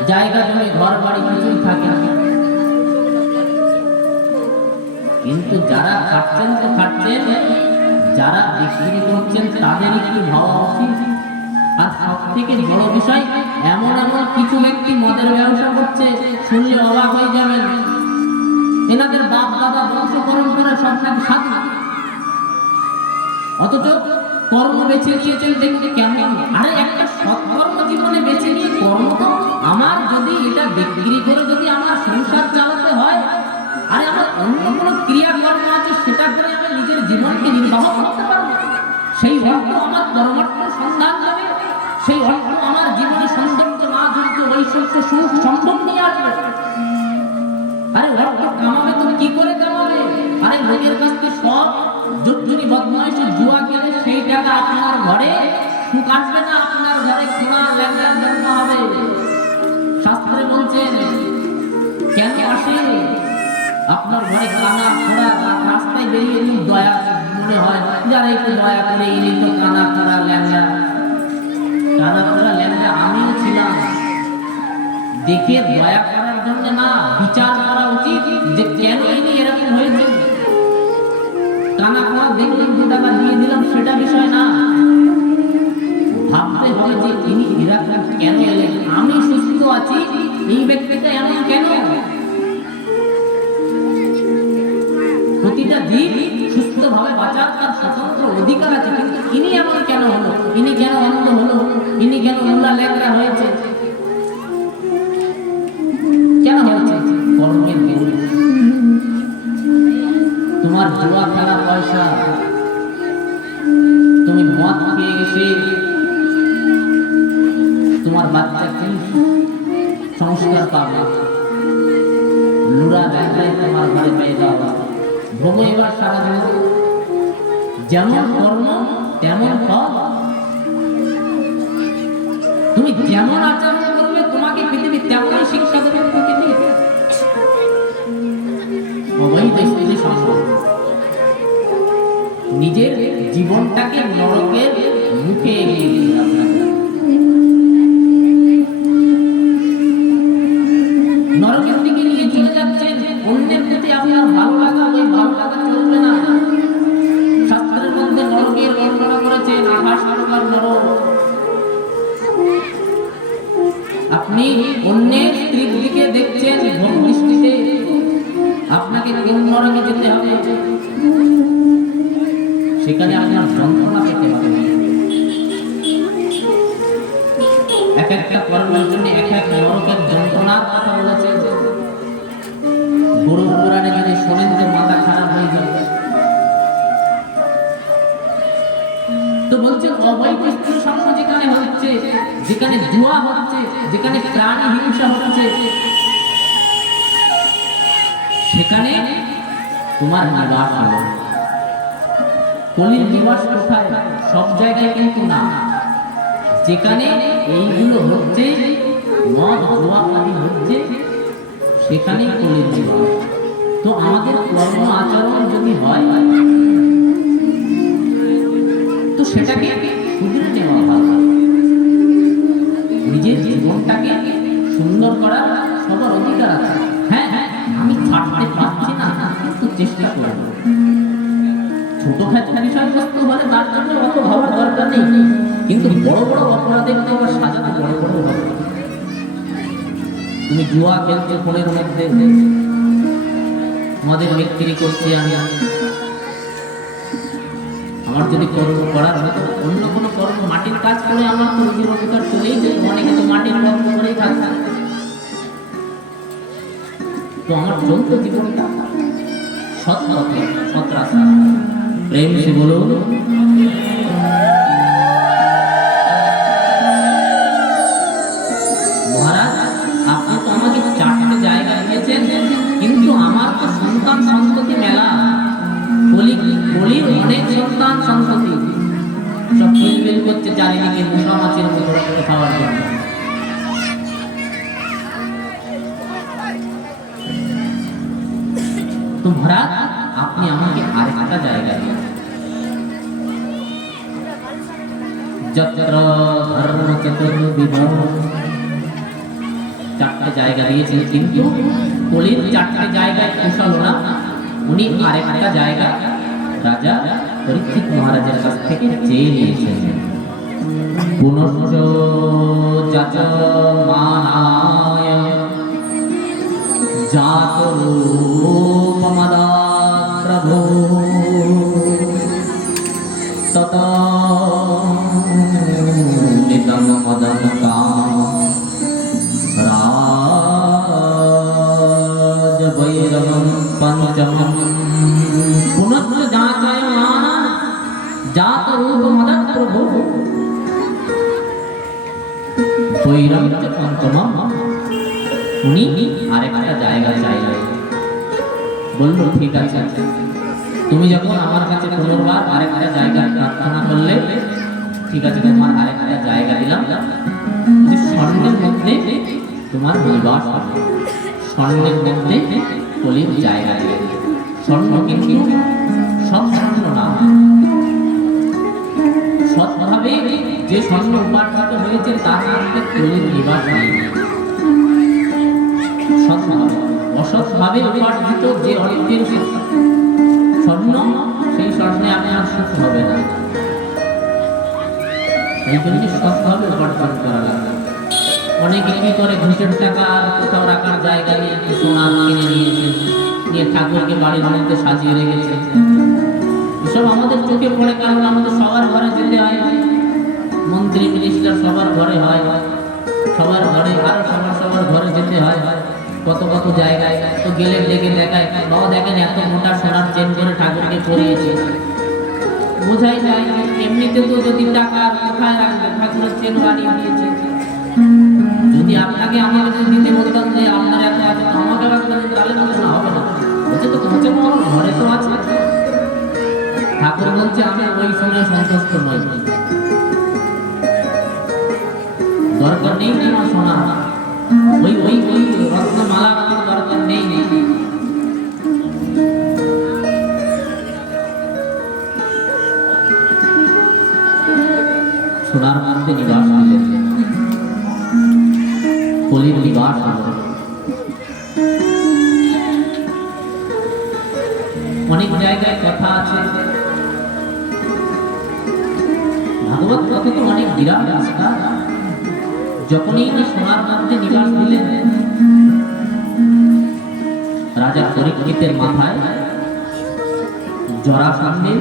জায়গা জমি ঘর বাড়ি কিছুই থাকে না। কিন্তু যারা খাচ্ছেন তো খাচ্ছেন, যারা বিক্রি করছেন তাদের একটু ভাবা উচিত। আর সব থেকে বড় বিষয়, এমন এমন কিছু ব্যক্তি মদের ব্যবসা করছে, শুনলে অবাক হয়ে যাবেন। এনাদের বাপ দাদা বংশ পরম্পরা সব সাথে, অথচ কর্ম বেছে নিয়েছেন দেখতে কেমন। আরে একটা সৎকর্ম জীবনে বেছে নিয়ে কর্ম তো আমার, যদি এটা বিক্রি করে যদি আমার সংসার চালাতে হয়, আরে আমার অন্য কোনো ক্রিয়াকর্ম আছে সেটা করে আমি নিজের জীবনকে নির্বাহ করতে পারবো, সেই অর্থ আমার পরমার্থ সন্ধান দেবে, সেই অর্থ আমার জীবনে সৌন্দর্য মাধুর্য ঐশ্বর্য সুখ সম্ভব নিয়ে আসবে। আরে অর্থ কামাবে তো কি করে কামাবে? আরে লোকের কাছ থেকে সব জুটজুরি বদমাইশি জুয়া খেলে সেই টাকা আপনার ঘরে সুখ আসবে না, আপনার ঘরে খোলা ল্যাংড়ার জন্ম হবে। শাস্ত্রে বলছেন কেন আসে? আপনার ঘরে কানা খোড়া রাস্তায় বেরিয়ে দয়া মনে হয়, যারা একটু দয়া করে ইনি তো কানা খোড়া ল্যাংড়া, কানা খোড়া ল্যাংড়া আমিও ছিলাম, দেখে দয়া করার জন্য না, বিচার করা উচিত যে কেন ইনি এরকম হয়েছে। কানা খাওয়া দেখলাম, 2 টাকা দিয়ে দিলাম, সেটা বিষয় না। ভাবতে হবে যে ইনি এরকম কেন এলেন, আমি সুস্থ আছি, এই ব্যক্তিটা এমন কেন। প্রতিটা জীব সুস্থভাবে বাঁচার তার স্বতন্ত্র অধিকার আছে, কিন্তু ইনি এমন কেন হলো, ইনি কেন অন্ধ হলো, ইনি কেন উল্লা লেখরা হয়েছে, কেন হয়েছে? কর্মের দৌড়। তোমার জুয়া খেলা পয়সা, তুমি মদ খেয়ে এসে তোমার বাচ্চা কি সংস্কার পাবে, লুড়া দেখায় তোমার ঘরে পেয়ে যাওয়া, ভোগ এবার সারা জীবন। যেমন কর্ম তেমন ফল। তুমি যেমন আচরণ করবে তোমাকে পৃথিবী তেমনই শিক্ষা দেবে। প্রকৃতি অবৈধ স্ত্রী সঙ্গ, নিজের জীবনটাকে নরকের মুখে এগিয়ে দিতে আপনাকে। নরকের দিকে নিয়ে চলে যাচ্ছেন, অন্যের প্রতি আপনার ভালো লাগা, ওই ভালো লাগা চলবে না। শাস্ত্রের মধ্যে নরকের বর্ণনা করেছেন, আকাশ নরকার নরক। আপনি অন্যের স্ত্রীর দিকে দেখছেন ভোগ দৃষ্টিতে, আপনাকে কোন নরকে যেতে হবে? সেখানে আপনার যন্ত্রণা পেতে হবে। এক একটা কর্মের জন্য এক এক নরকের যন্ত্রণার কথা বলেছে। গুরু পুরাণে যদি শোনেন যে মাথা খারাপ হয়ে যাবে। তো বলছে অবৈধ স্ত্রী সঙ্গ যেখানে হচ্ছে, যেখানে জুয়া হচ্ছে, যেখানে প্রাণী হিংসা হচ্ছে, সেখানে তোমার নিবাস হলো। কলির নিবাস কোথায়? সব জায়গায় কিন্তু না। যেখানে এইগুলো হচ্ছে, মদ জুয়া আদি হচ্ছে, সেখানেই কলির নিবাস। তো আমাদের কর্ম আচরণ যদি হয় তো সেটাকে শুধরে নেওয়া ভালো। নিজের জীবনটাকে সুন্দর করার সবার অধিকার আছে। হ্যাঁ, আমি ছাড়তে পারছি না, কিন্তু চেষ্টা করব। ছোটখাটো বিষয়বস্তু হলে তার জন্য অত ভাবার দরকার নেই, কিন্তু বড় বড় অপরাধের তো আবার সাজাতে বড় বড় হবে। তুমি জুয়া খেলছো ফোনের মধ্যে, আমাদের বিক্রি করছি, আমার যদি কর্ম করার হতো অন্য কোনো কর্ম, মাটির কাজ করে আমার তো রুজি রোজগার চলেই যেত। অনেকে তো মাটির কর্ম করেই থাকছে। তো আমার চলত জীবনটা সৎ পথে, সৎ রাস্তা, প্রেম সে বলো। মহারাজ, আপনি তো আমাকে 4টে জায়গা দিয়েছেন, কিন্তু আমার তো সন্তান সন্ততি মেলা। বলির অনেক সন্তান সন্ততি, সব খিলবিল করছে চারিদিকে মশা মাছের মতো রক্ত খাওয়ার জন্য। তো মহারাজ, আপনি আমাকে আরেকটা জায়গা দিন। যত্র ধর্ম চতুর্বিধ, 4টে জায়গা দিয়েছেন, কিন্তু কলির 4টে জায়গায় কুশল না। উনি আরেকটা জায়গা রাজা পরীক্ষিত মহারাজের কাছ থেকে চেয়ে নিয়েছেন। পুনশ্চ যজমানায় জাত রূপমদাৎ প্রভু তত নিতম মদন কাম রাজ বৈরবম পঞ্চমম পুনশ্চ যাচয়মান জাত রূপমদাৎ প্রভু বৈরবম পঞ্চমম। উনি আরেকটা জায়গা চাইলেন। বলল, ঠিক আছে, তুমি যখন আমার কাছে পুনর্বার আরেকটা জায়গা প্রার্থনা করলে, ঠিক আছে, তোমার আরেকটা জায়গা দিলাম। স্বর্ণের মধ্যে তোমার নিবাস হবে, স্বর্ণের মধ্যে কলির জায়গা দিলে। স্বর্ণ কিন্তু সব স্বর্ণ না, সৎভাবে যে স্বর্ণ উপার্জিত হয়েছে তার মধ্যে কলির নিবাস নেই। সৎভাবে। অসৎভাবে উপার্জিত যে অর্থের স্বর্ণ, সেই স্বর্ণে আপনার সুখ হবে না। এই জন্য সৎভাবে উপার্জন করা লাগে। অনেকে কি করে, ঘুষের টাকা আর কোথাও রাখার জায়গা নিয়ে একটু সোনা কিনে নিয়েছে, নিয়ে ঠাকুরকে বাড়ির মধ্যে সাজিয়ে রেখেছে। এসব আমাদের চোখে পড়ে, কারণ আমাদের সবার ঘরে যেতে হয়, মন্ত্রী মিনিস্টার সবার ঘরে হয়, সবার ঘরে আরো সবার ঘরে যেতে হয়, কত কত জায়গায়। তো গেলে ডেকে দেখায়, বাবা দেখেন এত মোটা সোনার চেন করে ঠাকুরকে পরিয়েছে। বোঝাই যায় এমনিতে তো যদি টাকা কোথায় রাখবে, ঠাকুরের চেন বানিয়ে দিয়েছে। যদি আপনাকে আমাকে দিতে বলতাম যে আপনার এত আছে, আমাকে রাখবেন, তাহলে বলতে না হবে না, বলছে তো তোমাকে আমার ঘরে তো আছে। ঠাকুর বলছে আমি ওই শুনে সন্তুষ্ট নই, দরকার নেই তোমার সোনা, ওই ওই ওই রত্নমালা আমার দরকার নেই। সোনার মধ্যে নিবাস দিলেন, কলির নিবাস হল। অনেক জায়গায় কথা আছে, ভাগবত কথা তো অনেক বিরাট রাস্তা। যখনই না সোনার মধ্যে নিবাস দিলেন, রাজা পরীক্ষিতের মাথায় জরাসন্ধের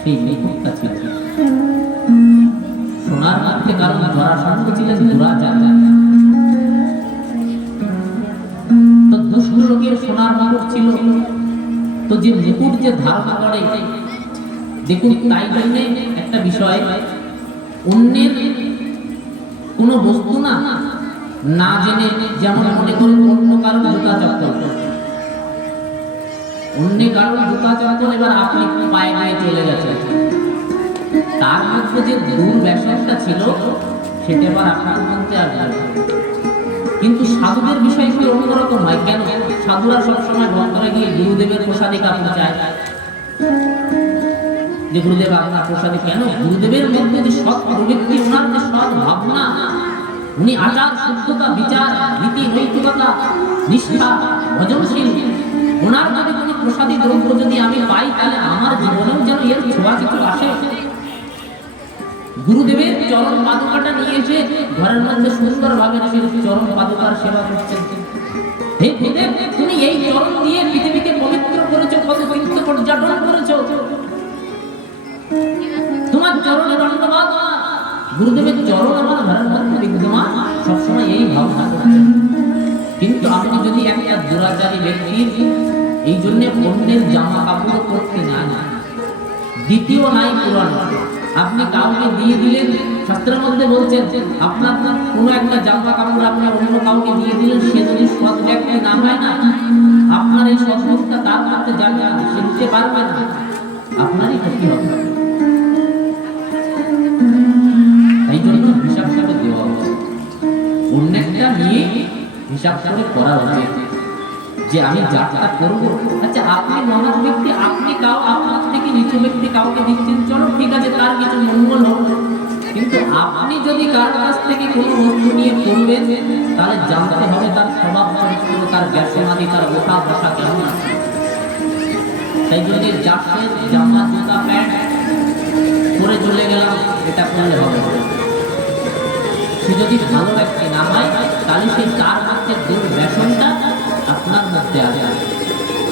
সেই মুকুটটা ছিল সোনার মধ্যে, কারণ জরাসন্ধ ছিলেন দুরাচার। তো দুষ্ট লোকের সোনার মুকুট ছিল, তো যে মুকুট যে ধারণা করে, দেখুন তাই জন্য একটা বিষয়, অন্যের কোন বস্তু না না জেনে, যেমন মনে করুন অন্য কারো জুতা চপ্পল, অন্য কারো জুতা চপ্পল এবার আপনি পায়ে নিয়ে চলে গেছেন, তার মধ্যে যে দূর ব্যবসাটা ছিল সেটা এবার আপনার মধ্যে আসবে। কিন্তু সাধুদের বিষয় কি অন্যরকম হয়। কেন? সাধুরা সবসময় ভক্তরা গিয়ে গুরুদেবের প্রসাদে কাপড় চায়, যে গুরুদেব আপনার প্রসাদে। কেন? গুরুদেবের মধ্যে যে সৎ প্রবৃত্তি, ওনার যে সৎ ভাবনা, উনি আচার শুদ্ধতা, বিচার নীতি নৈতিকতা নিষ্ঠা ভজনশীল, ওনার যদি কোনো প্রসাদী দ্রব্য যদি আমি পাই, তাহলে আমার জীবনেও যেন এর ছোঁয়া কিছু আসে। গুরুদেবের চরণ পাদুকাটা নিয়ে এসে ঘরের মধ্যে সুন্দরভাবে চরণ পাদুকার সেবা করছেন। হে গুরুদেব, তুমি এই চরণ দিয়ে পৃথিবীকে পবিত্র করেছো, কত তীর্থ পর্যটন করেছো, তোমার চরণে দণ্ডবাদ। গুরুদেবের চরণ আমার ঘরের মধ্যে বিদ্যমান, সবসময় এই ভাবনা করছেন। কিন্তু আপনি যদি একটা দুরাচারী ব্যক্তির এই জন্য অন্যের জামা কাপড় পরতে না, দ্বিতীয় নাই পুরানো, আপনি কাউকে দিয়ে দিলেন, শাস্ত্রের মধ্যে বলছেন আপনার কোনো একটা জামা কাপড় আপনার অন্য কাউকে দিয়ে দিলেন, সে যদি সৎ ব্যক্তি না হয় না, আপনার এই সৎটা তার মধ্যে যাবে না, সে দিতে পারবে না, আপনারই ক্ষতি হবে। এই জন্য হিসাব করে দেওয়া উচিত, অন্যটা নিয়ে হিসাব করে করা উচিত যে আমি যাত্রা করবো। আচ্ছা, আপনি মহান ব্যক্তি, আপনি আপনার থেকে নিচু ব্যক্তি কাউকে দিচ্ছেন, চলো ঠিক আছে, তার কিছু মঙ্গল হোক। কিন্তু আপনি যদি কার কাছ থেকে কোনো বস্তু নিয়ে করবেন, তাহলে জানতে হবে তার স্বভাব চরিত্র, তার জ্ঞাসমাদি, তার ওঠা বসা কেমন আছে। তাই জন্য যাচ্ছে জামা জুতা প্যান্ট পরে চলে গেলাম, এটা করলে হবে। সে যদি ভালো ব্যক্তি না হয়, তাহলে সেই তার মধ্যে দূর ব্যসনটা আপনার মধ্যে আসে।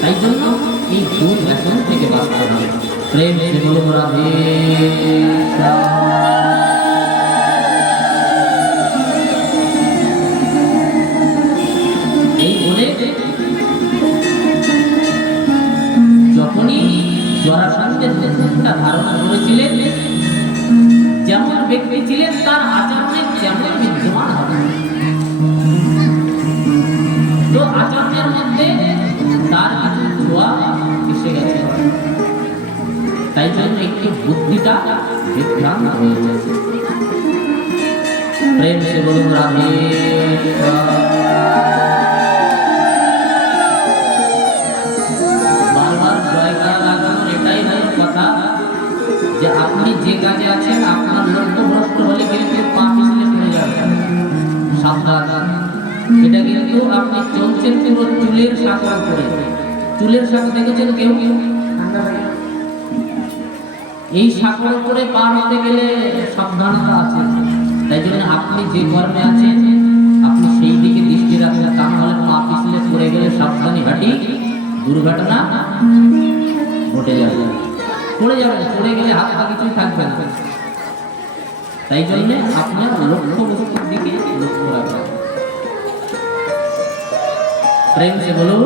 তাই জন্য এই দূর ব্যসন থেকে বাঁচতে হবে। প্রেম সে বলব রাধে। এই বলে যখনই জরাসন্ধের মুকুটটা ধারণা করেছিলেন, যেমন ব্যক্তি ছিলেন তার আচরণে যেমন বিদ্যমান হবে। তো আচরণের মধ্যে তার কিছু ছোঁয়া এসে গেছে, তাই জন্য একটু বুদ্ধিটা বিভ্রান্ত হয়ে গেছে। প্রেম সে বলুন রাধে। বারবার জয়কার লাগানোর এটাই হলো কথা যে আপনি যে কাজে আছেন, আপনার লক্ষ্য ভ্রষ্ট হলে কিন্তু পা পিছলে পড়ে যাবে, সাবধান। এটা কিন্তু আপনি চলছেন পুরো চুলের সাঁকো করে। চুলের সাঁকো দেখেছেন কেউ? এই সাঁকোর করে পার হতে গেলে সাবধানতা আছে। তাই জন্য আপনি যে কর্মে আছেন আপনি সেই দিকে দৃষ্টি রাখবেন, তা নাহলে পা পিছলে পড়ে গেলে সাবধানে হাঁটি, দুর্ঘটনা ঘটে যাবে, পড়ে যাবেন, পড়ে গেলে হাত পা কিছুই থাকবে না। তাই জন্য আপনার লক্ষ্য বস্তুর দিকে লক্ষ্য রাখবেন। প্রেম সে বলুন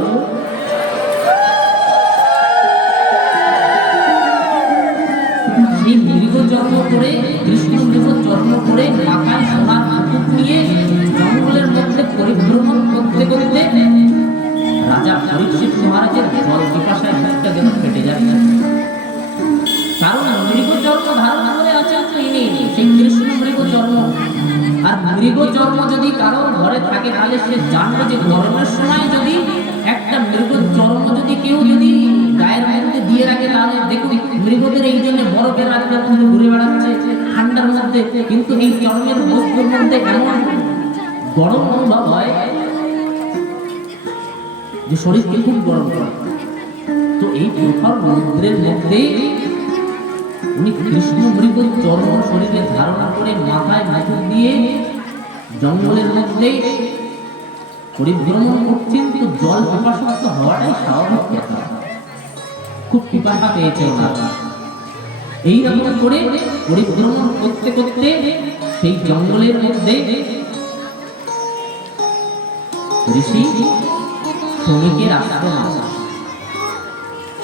সেই মৃগ জন্ম করে, কৃষ্ণ মৃগ জন্ম করে মাথায় সোনার মুকুট নিয়ে জঙ্গলের মধ্যে পরিভ্রমণ করতে করতে রাজা পরীক্ষিত মহারাজের জল পিপাসায় মুখটা যেন ফেটে যাচ্ছে। কারণ মৃগ জন্ম ধারণ করে আছেন তিনি, সেই কৃষ্ণ মৃগ জন্ম। আর মৃগ জন্ম যদি কারো ঘরে থাকে তাহলে সে জানবে যে গরমের সময় যদি একটা মৃগ জন্ম যদি কেউ যদি গায়ের মধ্যে দিয়ে রাখে তাহলে দেখুন মৃগদের এই জন্য বরফের রাজ্যের মধ্যে ঘুরে বেড়াচ্ছে ঠান্ডার মধ্যে, কিন্তু এই জন্মের বস্তুর মধ্যে এমন গরম অনুভব হয় যে শরীরকে খুব গরম করে। তো এই প্রখর রৌদ্রের মধ্যে উনি কৃষ্ণ মৃগ চর্ম শরীরে ধারণা করে মাথায় মুকুট দিয়ে জঙ্গলের মধ্যে পরিভ্রমণ করছেন। তো জল পিপাসার্ত হওয়াটাই স্বাভাবিক কথা, খুব পিপাসা পেয়েছে ওনারা। এইরকম করে পরিভ্রমণ করতে করতে সেই জঙ্গলের মধ্যে ঋষি শ্রমিকের আশ্রম আছে।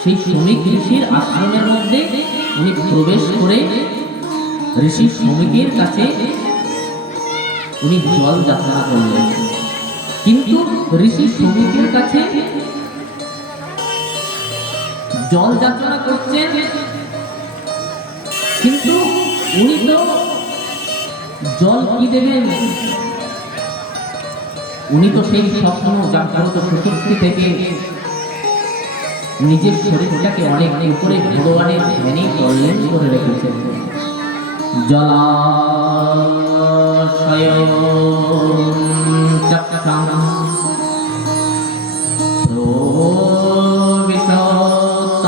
সেই শ্রমিক ঋষির আশ্রমের মধ্যে উনি প্রবেশ করে ঋষি শ্রমিকের কাছে উনি জল যাত্রা করলেন। কিন্তু ঋষি শ্রমিকের কাছে জল যাত্রা করছেন, কিন্তু উনি তো জল কি দেবেন? উনি তো সেই স্বপ্ন জাগ্রত সুষুপ্তি থেকে নিজের শরীরটাকে অনেক উপরে ভগবানের ধ্যানে তল্লীন করে রেখেছেন। জলাশয় চক্ষাং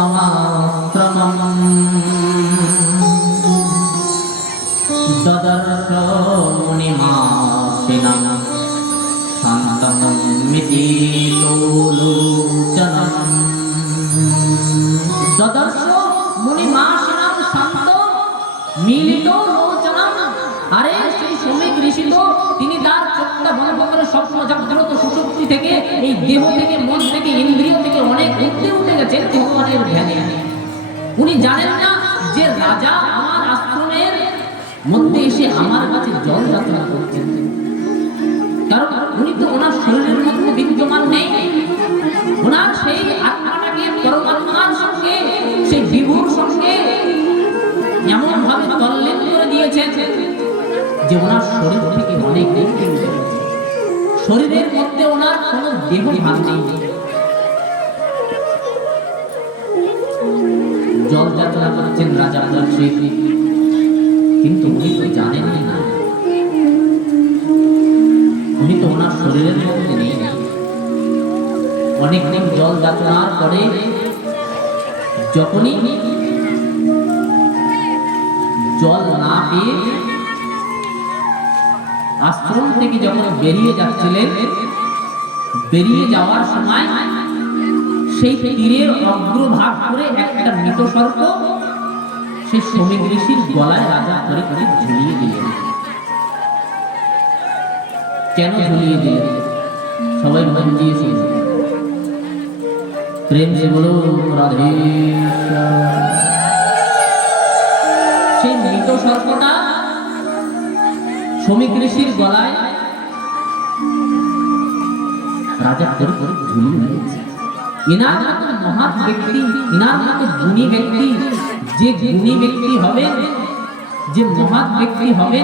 প্রবিশতমাশ্রমম দদর্শ মুনিমাসিনাং শান্তং মিতিলোচনম। দদর্শ মুনিমাসিনাং শান্তং মিলিতলোচনম। আরে সেই শ্রমিক ঋষি তো তিনি তার চোখটা বন্ধ করে স্বপ্ন জাগ্রত সুষুপ্তি থেকে এই দেহ থেকে মন থেকে ইন্দ্রিয় থেকে অনেক উঠতে উঠে গেছেন ভগবানের ধ্যানে। উনি জানেন না যে রাজা আমার আশ্রমের মধ্যে এসে আমার কাছে জল যাত্রা করছেন, কারণ উনি তো ওনার শরীরের মধ্যে বিদ্যমান নেই। ওনার সেই আত্মাটাকে পরমাত্মার সঙ্গে সেই বিভুর সঙ্গে এমন ভাবে তল্লীন করে দিয়েছেন যে ওনার শরীর থেকে অনেক উঠে গেছে। শরীরের মধ্যে ওনার কোনো দেহ ভাগ নেই। জল যাত্রা করছেন রাজা পরীক্ষিত, কিন্তু উনি তো জানেনই না, উনি তো ওনার শরীরের মধ্যে নেই। অনেকদিন জল যাত্রার পরে যখনই জল না পেয়ে আশ্রম থেকে যখন বেরিয়ে যাচ্ছিলেন, বেরিয়ে যাওয়ার সময় সেই তীরের অগ্রভাগ করে একটা মৃত সর্প সেই শ্রমিক ঋষির গলায় রাজা করে করে ঝুলিয়ে দিলেন। কেন ঝুলিয়ে দিলেন? সবাই মন দিয়ে শুনুন। প্রেম সে বলো রাধে। সেই মৃত সর্পটা শ্রমিক ঋষির গলায় রাজা করে করে ঝুলিয়ে দিয়েছে। ইনার মতো মহান ব্যক্তি, ইনার মতো গুণী ব্যক্তি, যে গুণী ব্যক্তি হবে, যে মহান ব্যক্তি হবে,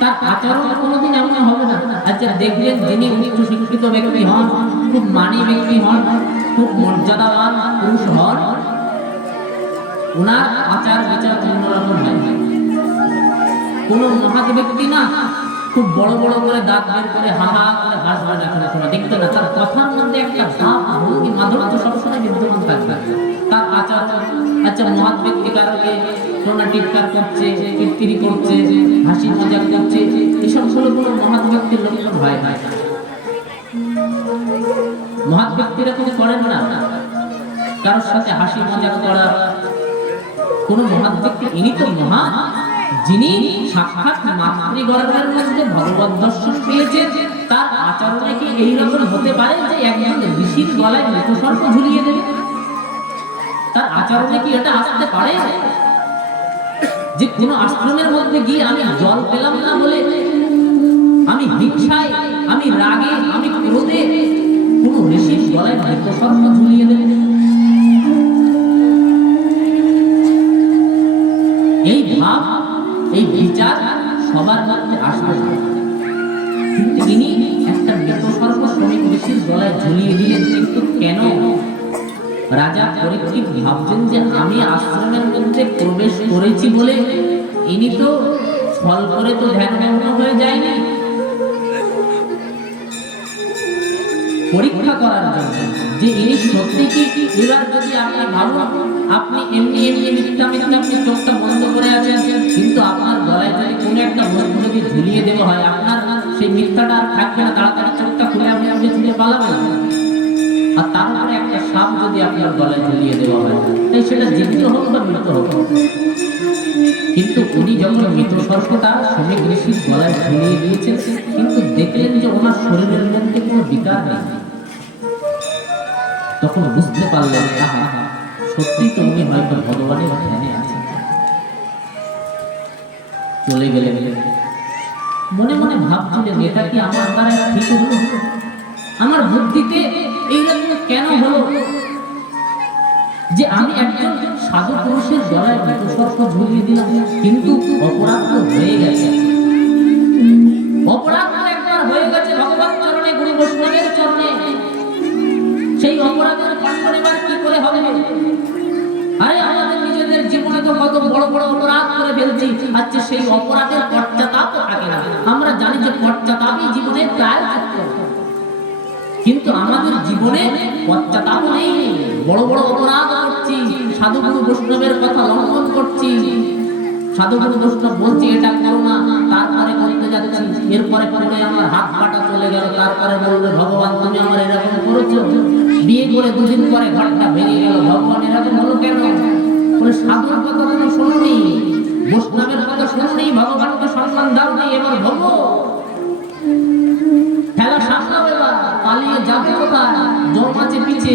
তার আচরণ কোনোদিন এমন হবে না। আচ্ছা দেখবেন যিনি উচ্চ শিক্ষিত ব্যক্তি হন, খুব মানী ব্যক্তি হন, খুব মর্যাদাবান পুরুষ হন, ওনার আচার বিচার অন্যরকম হয়। কোনো মহান ব্যক্তি না খুব বড় বড় করে দাঁত বের করে হা হা করে হাসবে না, তোমরা দেখতে না, তার কথার মধ্যে একটা ভাব ভঙ্গি মাধুর্য সবসময় বিদ্যমান থাকবে। তার আচরণ, আচ্ছা মহৎ ব্যক্তি কারকে টোনা টিটকার করছে, কীর্তিরি করছে, হাসি মজাক করছে, এসব হলো কোনো মহৎ ব্যক্তির লক্ষণ হয় না। মহৎ ব্যক্তিরা কিছু করেন না, কারোর সাথে হাসি মজাক করা। কোন মহৎ ব্যক্তি, ইনি তো মহা, যিনি সাক্ষাৎ মাতৃগর্ভের মধ্যে ভগবত দর্শন পেয়েছেন। তার আচরণে কি এইরকম হতে পারে যে একজন ঋষির গলায় মৃতসর্প ঝুলিয়ে দেবে? তার আচরণে কি এটা আসতে পারে যে কোন আশ্রমের মধ্যে গিয়ে আমি জল পেলাম না বলে, আমি ভিক্ষায়, আমি রাগে, আমি ক্রোধে কোন ঋষির গলায় মৃতসর্প ঝুলিয়ে দেবে? এই ভাব, এই বিচার সবার মধ্যে আসবে না। কিন্তু ইনি একটা মৃতসর্প শ্রমিক ঋষির গলায় ঝুলিয়ে দিলেন। কিন্তু কেন? রাজা পরীক্ষিত ভাবছেন যে আমি আশ্রমের মধ্যে প্রবেশ করেছি বলে ইনি তো ফল করে তো ধ্যানমগ্ন হয়ে যায়নি, পরীক্ষা করার জন্য যে ইনি সত্যি কি। এবার যদি আপনি ভাবুন, আপনি এমনি এমনি মিথ্যা মিথ্যা আপনি চোখটা বন্ধ করে আছেন, কিন্তু আপনার গলায় যদি কোনো একটা বস্তু যদি ঝুলিয়ে দেওয়া হয়, আপনার সেই মিথ্যাটা আর থাকবে না, তাড়াতাড়ি চোখটা খুলে আপনি আপনি ছুটে পালাবেন। আর তারপরে একটা সাপ যদি আপনার গলায় ঝুলিয়ে দেওয়া হয়, তাই সেটা জীবিত হোক বা মৃত হোক। কিন্তু উনি যখন মৃত সর্পটা শ্রমিক ঋষির গলায় ঝুলিয়ে দিয়েছেন, কিন্তু দেখলেন যে ওনার শরীরের মধ্যে কোনো বিকার নেই। তখন বুঝতে পারলেন, আহা সত্যি তো উনি হয়তো ভগবানের ধ্যানে আছেন। চলে গেলেন। মনে মনে ভাবছিলেন, এটা কি আমার দ্বারা ঠিক হলো? আমার বুদ্ধিতে এইরকম কেন হলো যে আমি একজন সাধু পুরুষের গলায় মৃতসর্প ঝুলিয়ে দিলাম? কিন্তু অপরাধ তো হয়ে গেছে, অপরাধ তো একবার হয়ে গেছে ভগবান চরণে, গুরু বৈষ্ণবের চরণে। সেই অপরাধের খণ্ডন এবার কি করে হবে? আরে আমাদের নিজেদের জীবনে তো কত বড় বড় অপরাধ করে ফেলছি, আচ্ছা সেই অপরাধের পশ্চাতাপ থাকে না। আমরা জানি যে পশ্চাতাপই জীবনের প্রায় যুক্ত, কিন্তু আমাদের জীবনে পশ্চাতাপ নেই। বড় বড় অপরাধ করছি, সাধুগুরু বৈষ্ণবের কথা লঙ্ঘন করছি। সাধুগুরু বৈষ্ণব বলছি এটা করো না, তারপরে করতে যাচ্ছি, এরপরে করে আমার হাত কাটা চলে গেল, তারপরে বলবে ভগবান তুমি আমার এরকম করেছো। বিয়ে করে দুদিন পরে ঘরটা ভেঙে গেল, ভগবান এরকম হলো কেন? বলে সাধুর কথা তুমি শোনোনি, বৈষ্ণবের কথা শোনোনি, ভগবানকে সম্মান দাও নি, এবার ভগো খেলা সামলাও, এবার পালিয়ে যাবে কোথায়? জম আছে পিছে,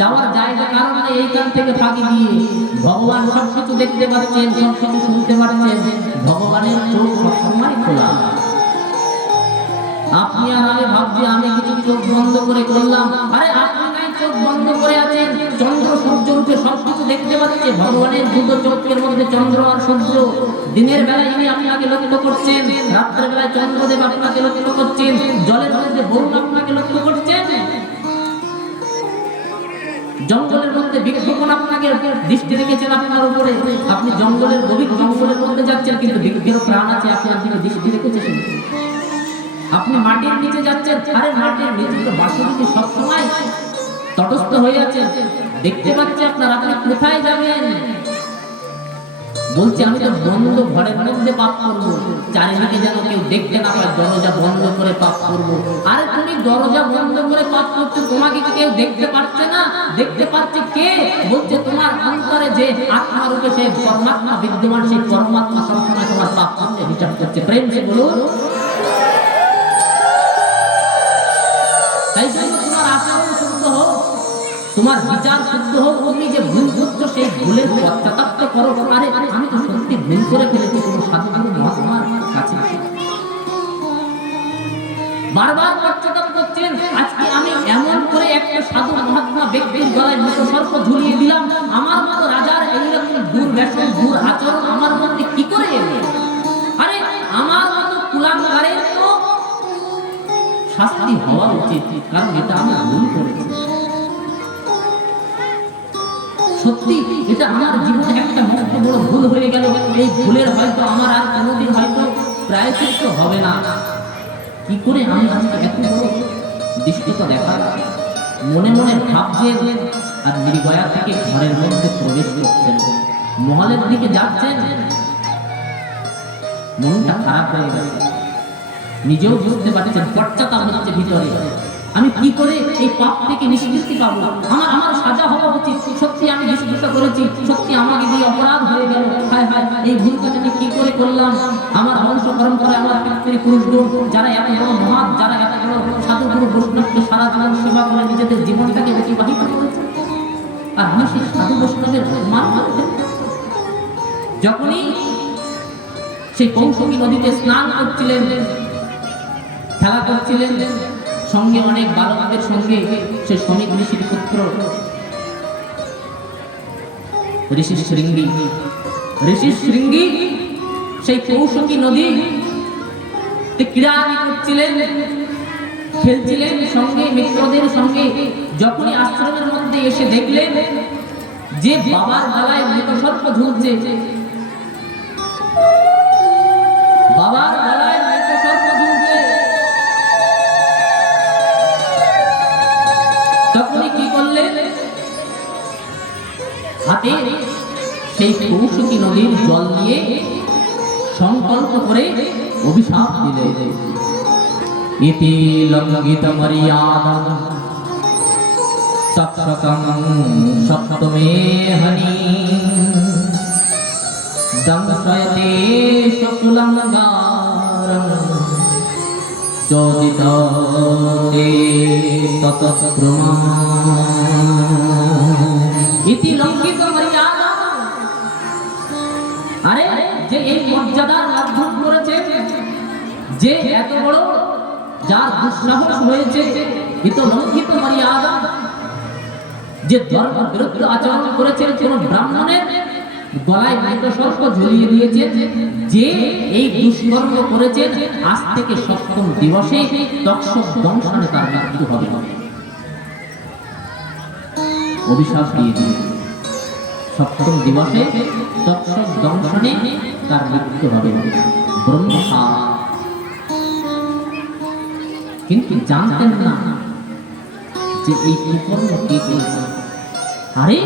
যাওয়ার জায়গা কারণ নেই। এইখান থেকে ফাঁকি দিয়ে ভগবান সবকিছু দেখতে পাচ্ছেন, সবকিছু শুনতে পাচ্ছেন, ভগবানের চোখ সবসময় খোলা। আপনি আর আমি ভাবছি আমি কিছু চোখ বন্ধ করে করলাম, আরে আপনি নাই চোখ বন্ধ করে আছেন, চন্দ্র সূর্য রূপে সবকিছু দেখতে পাচ্ছে। ভগবানের দুটো চোখের মধ্যে চন্দ্র আর সূর্য। দিনের বেলায় ইনি আপনাকে লক্ষ্য করছেন, রাত্রের বেলায় চন্দ্রদেব আপনাকে লক্ষ্য করছেন, জলের মধ্যে বরুণ আপনাকে লক্ষ্য করছেন, জঙ্গলের মধ্যে বৃক্ষগণ আপনাকে দৃষ্টি রেখেছেন আপনার উপরে। আপনি জঙ্গলের গভীর জঙ্গলের মধ্যে যাচ্ছেন, কিন্তু বৃক্ষেরও প্রাণ আছে, আপনার দিকে দৃষ্টি রেখেছেন। আপনি মাটির নিচে যাচ্ছেন, আরে মাটির নিচে তো বাসুদেব সবসময় তটস্থ হয়ে আছে, দেখতে পাচ্ছে আপনার। আপনি কোথায় যাবেন? বলছে আমি তো বন্ধ ঘরের মধ্যে পাপ করবো, চারিদিকে যেন কেউ দেখতে না পায়, দরজা বন্ধ করে পাপ করবো। আরে তুমি দরজা বন্ধ করে পাপ করছো, তোমাকে কেউ দেখতে পাচ্ছে না? দেখতে পাচ্ছে কে? বলছে তোমার অন্তরে যে আত্মা রূপে সেই পরমাত্মা বিদ্যমান, সেই পরমাত্মা সবসময় তোমার পাপ করছে, হিসাব করছে। প্রেম সে বলুন। তাই জন্য তোমার আচরণ শুদ্ধ হোক, তোমার বিচার শুদ্ধ হোক। তুমি যে ভুল করছো সেই ভুলের পশ্চাতাপ করো, আরে আমি তো সত্যি ভুল করে ফেলেছি কোনো সাধুগুরু মহাত্মার কাছে। বারবার পশ্চাতাপ করছেন, আজকে আমি এমন করে একটা সাধু মহাত্মা ব্যক্তির গলায় মৃতসর্প ঝুলিয়ে দিলাম, আমার মতো রাজার এইরকম দুর্ব্যসন দূর আচরণ আমার মধ্যে কি করে এলো? আরে আমার মতো কুলাঙ্গারের তো শাস্তি হওয়া উচিত, কারণ এটা আমি ভুল করেছি। সত্যি এটা আমার জীবনে একটা মস্ত বড় ভুল হয়ে গেল। এই ভুলের হয়তো আমার আর কোনোদিন হয়তো প্রায়শ্চিত্ত হবে না। কি করে আমি আজকে এত বড় দৃষ্টিটা দেখা? মনে মনে ভাবছেন আর মৃগয়া থেকে ঘরের মধ্যে প্রবেশ করছেন, মহলের দিকে যাচ্ছেন। মনটা খারাপ হয়ে গেছে, নিজেও বুঝতে পারছেন, পশ্চাতাপ হচ্ছে ভিতরে। আমি কি করে এই পাপ থেকে নিষ্কৃতি পাবো? আমার সাজা হওয়া উচিত। সত্যি আমি নিষ্কৃত করেছি, সত্যি আমাকে দিয়ে অপরাধ হয়ে গেল। হায় হায়, এই ভুলটা আমি কি করে করলাম? আমার বংশ পরম্পরায় আমার পিতৃপুরুষগণ যারা এত বড় মহান, যারা এত বড় সাধুগুরু বৈষ্ণবকে সারা জীবন সেবা করে নিজেদের জীবনটাকে অতিবাহিত করেছে, আর আমি সেই সাধু বৈষ্ণবের মান করতে। যখনই সেই কৌশলী নদীতে স্নান করছিলেন, খেলা করছিলেন, সঙ্গে অনেক বালকদের সঙ্গে সে শ্রমিক ঋষির পুত্র ঋষি শৃঙ্গী সেই কৌশলী নদী ক্রীড়া করছিলেন, খেলছিলেন সঙ্গে মিত্রদের সঙ্গে। যখনই আশ্রমের মধ্যে এসে দেখলেন যে বাবার গলায় মৃতসর্প ঝুলছে, বাবার গলায় মৃতসর্প ঝুলছে, তখনই কি করলেন? হাতে সেই কৌশলী নদীর জল দিয়ে সংকল্প করে অভিশাপ দিলেন। ইতি লঙ্ঘিত মর্যাদা তৎসতং সপ্তমে হনি দংশয়তে শুকুলঙ্গারং চোদিতে ততক্রমা। ইতি লঙ্ঘিত মর্যাদা, আরে যে এই মর্যাদার লঙ্ঘন করেছে, যে এত বড় যার দুঃসাহস হয়েছে, ইতি লঙ্ঘিত মর্যাদা, যে ধর্ম বিরুদ্ধ আচরণ করেছে, কোন ব্রাহ্মণের গলায় মৃতসর্প ঝুলিয়ে দিয়েছে, যে এই দুষ্কর্ম করেছে, আজ থেকে সপ্তম দিবসে তক্ষক দংশনে তার মৃত্যু হবে। অভিশাপ দিয়ে দিয়ে সপ্তম দিবসে তক্ষক দংশনে তার মৃত্যু হবে। ব্রহ্মশাপ। কিন্তু জানতেন না যে এই কুকর্ম কে করেছে। আরে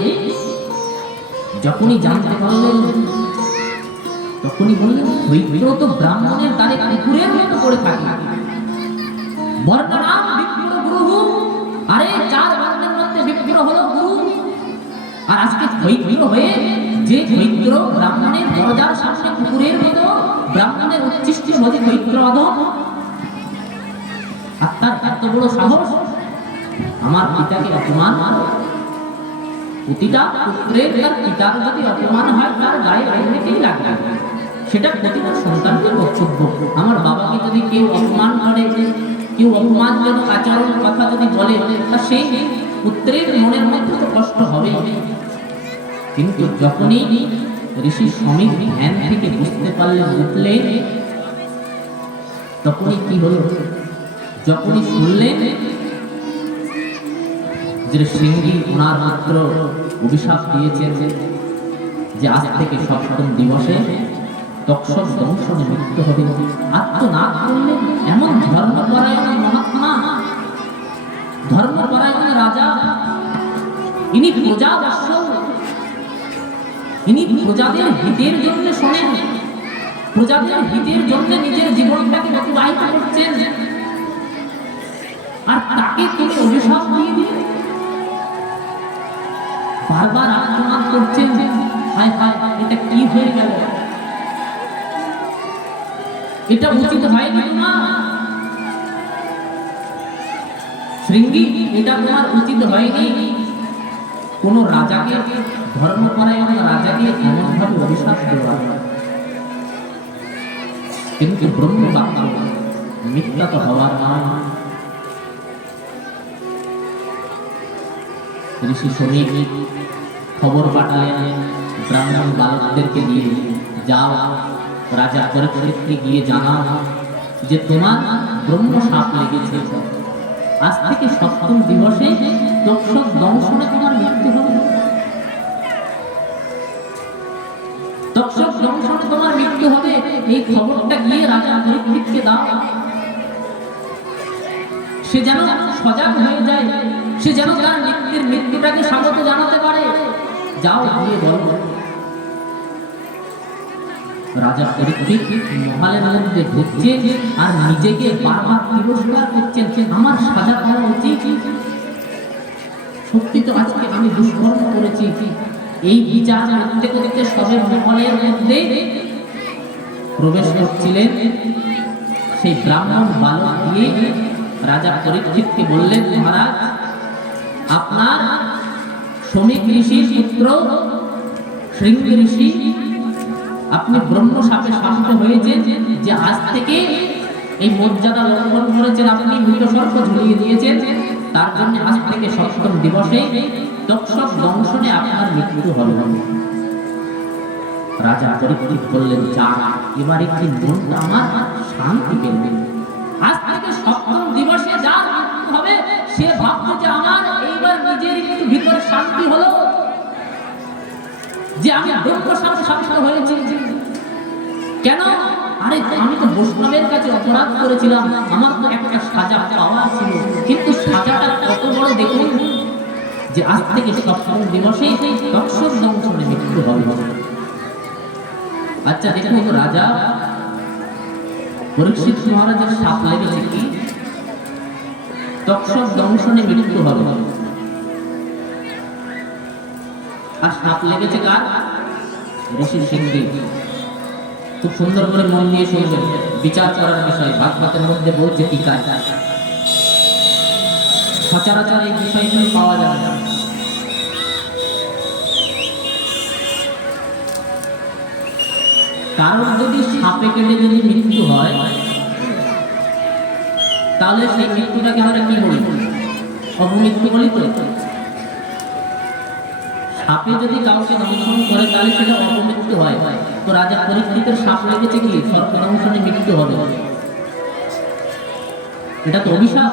যখনই জানতে পারলেন তখনই বললেন, বিপ্র তো ব্রাহ্মণের দ্বারে কুকুরের মতো করে থাকে। বর্ণনাম বিপ্র গুরু, আরে চার বর্ণের মধ্যে বিপ্র হলো গুরু। আর আজকে ধৈর্য হয়ে যে ধৈর্য ব্রাহ্মণের দরজার সামনে কুকুরের মতো, ব্রাহ্মণের উচ্ছিষ্ট নদী ধৈর্য অধম। আর তার এত বড় সাহস, আমার পিতাকে অপমান। প্রতিটা পুত্রের তার পিতার যদি অপমান হয়, তার গায়ে এমনিতেই লাগবে। সেটা প্রতিটা সন্তানের কর্তব্য। আমার বাবাকে যদি কেউ অপমান করে, কেউ অপমানজনক আচরণ কথা যদি বলে, তা সেই পুত্রের মনের মধ্যে তো কষ্ট হবে। কিন্তু যখনই ঋষি শ্রমিক ধ্যান থেকে বুঝতে পারলেন, উঠলেন, তখনই কি হলো? যখনই শুনলেন যে শৃঙ্গী ওনার মাত্র অভিশাপ দিয়েছেন যে আজ থেকে সপ্তম দিবসে তক্ষক দংশনে মৃত্যু হবে, আত্মনাদ করলেন। এমন ধর্মপরায়ণ মহাত্মা, ধর্মপরায়ণ রাজা, ইনি প্রজাবৎস, ইনি প্রজাদের হিতের জন্য শোনেন, প্রজাদের হিতের জন্য নিজের জীবনটাকে অতিবাহিত করছেন, আর তাকে তুমি অভিশাপ দিয়ে দিলে। বারবার আক্রমণ করছেন, হায় হায়, এটা কি হয়ে গেল? এটা উচিত হয়নি না শৃঙ্গী, এটা তোমার উচিত হয়নি। কোন রাজাকে, ধর্মপরায়ণ রাজাকে এমন ভাবে অভিশাপ দেওয়া। কিন্তু ব্রহ্মবাক্য মিথ্যা তো হওয়ার নয়। ঋষি শ্রমিক খবর পাঠালেন ব্রাহ্মণ বালকদেরকে দিয়ে, যাও রাজা পরীক্ষিতকে গিয়ে জানাও যে তোমার ব্রহ্মশাপ লেগেছে, আজ থেকে সপ্তম দিবসে তক্ষক দংশনে তোমার মৃত্যু হবে। তক্ষক দংশনে তোমার মৃত্যু হবে। এই খবরটা গিয়ে রাজা পরীক্ষিতকে দাও। সে যেন সজাগ হয়ে যায়, সে যেন তার মৃত্যুটাকে স্বাগত জানাতে পারে। যাও গিয়ে বলো। রাজা পরীক্ষিত মহলের মধ্যে ঢুকছে আর নিজেকে বারবার তিরস্কার করছেন, আমার সাজা পাওয়া উচিত। সত্যি তো আজকে আমি দুষ্কর্ম করেছি। এই বিচার করতে করতে সবে মহলের মধ্যে প্রবেশ করছিলেন সেই ব্রাহ্মণ বালক দিয়ে রাজা পরীক্ষিতকে বললেন, মহারাজ, আপনার শ্রমিক ঋষির পুত্র শৃঙ্গ ঋষি আপনি ব্রহ্ম শাপে শান্ত হয়েছে যে আজ থেকে এই মর্যাদা লঙ্ঘন করেছেন, আপনি মৃতসর্প ঝুলিয়ে দিয়েছেন, তার জন্য আজ থেকে সপ্তম দিবসে তক্ষক দংশনে আপনার মৃত্যু হবে। রাজা পরীক্ষিত বললেন, যা এবার একটি মনটা আমার শান্তি পেলেন। আজ থেকে সপ্তম দিবসে যার মৃত্যু হবে সে ভাববে যে আমার এইবার নিজের একটু ভিতরে শান্তি হলো, যে আমি ব্রহ্ম শাপে শান্ত হয়েছি। কেন? আরে আমি তো বৈষ্ণবের কাছে অপরাধ করেছিলাম, আমার তো একটা সাজা পাওয়া ছিল, কিন্তু সাজাটা কত বড় দেখুন, যে আজ থেকে সপ্তম দিবসে তক্ষক দংশনে মৃত্যু হবে। আচ্ছা দেখুন, রাজা পরীক্ষিত মহারাজের সাপ লেগেছে কি? তক্ষক দংশনে মৃত্যু হবে। আর সাপ লেগেছে কার? ঋষি সিংহী। খুব সুন্দর করে মন দিয়ে শুনবেন, বিচার করার বিষয় ভাগবতের মধ্যে বলছে টিকায়। সচরাচর এই বিষয়গুলো পাওয়া যাবে না। কারণ যদি সাপে কেটে যদি মৃত্যু হয়, তাহলে সেই মৃত্যুটাকে আমরা কি বলি? অপমৃত্যু বলি। তো সাপে যদি কাউকে দংশন করে তাহলে সেটা অপমৃত্যু হয়। তো রাজা পরীক্ষিতের সাপ লেগেছে কি? সর্প দংশনে মৃত্যু হবে। এটা তো অভিশাপ,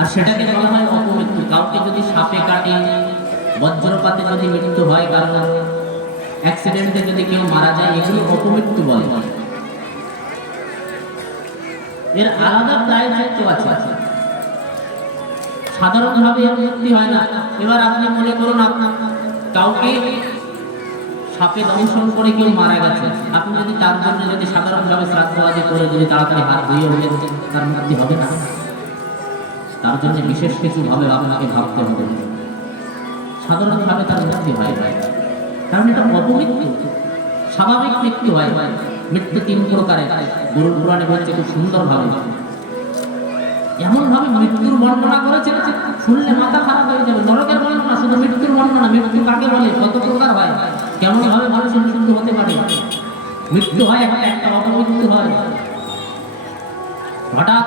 আর সেটাকে বলা হয় অপমৃত্যু। কাউকে যদি সাপে কাটে, বজ্রপাতে যদি মৃত্যু হয়, কারণ অ্যাক্সিডেন্টে যদি কেউ মারা যায়, এগুলো অপমৃত্যু বলে। এর আলাদা প্রায়শ্চিত্ত আছে, সাধারণভাবে এর মৃত্যু হয় না। এবার আপনি মনে করুন আপনার কাউকে সাপে দংশন করে কেউ মারা গেছে, আপনি যদি তার জন্য যদি সাধারণভাবে শ্রাদ্ধ আদি করে যদি তাড়াতাড়ি হাত ধুয়ে হলেন, তার মৃত্যু হবে না। তার জন্য বিশেষ কিছু ভাবে আপনাকে ভাবতে হবে। সাধারণভাবে তার মৃত্যু হয়, কারণ এটা অপমৃত্যু। স্বাভাবিক মৃত্যু হয়। মৃত্যু তিন প্রকারের, গরুর পুরাণে বলছে খুব সুন্দর ভাবে। এমন ভাবে মৃত্যুর বর্ণনা করেছে, শুনলে মাথা খারাপ হয়ে যাবে। নরকের বর্ণনা, শুধু মৃত্যুর বর্ণনা। মৃত্যু কাকে বলে, কত প্রকার হয়, কেমন ভাবে মানুষের মৃত্যু হতে পারে। মৃত্যু হয় একটা অপমৃত্যু হয়। হঠাৎ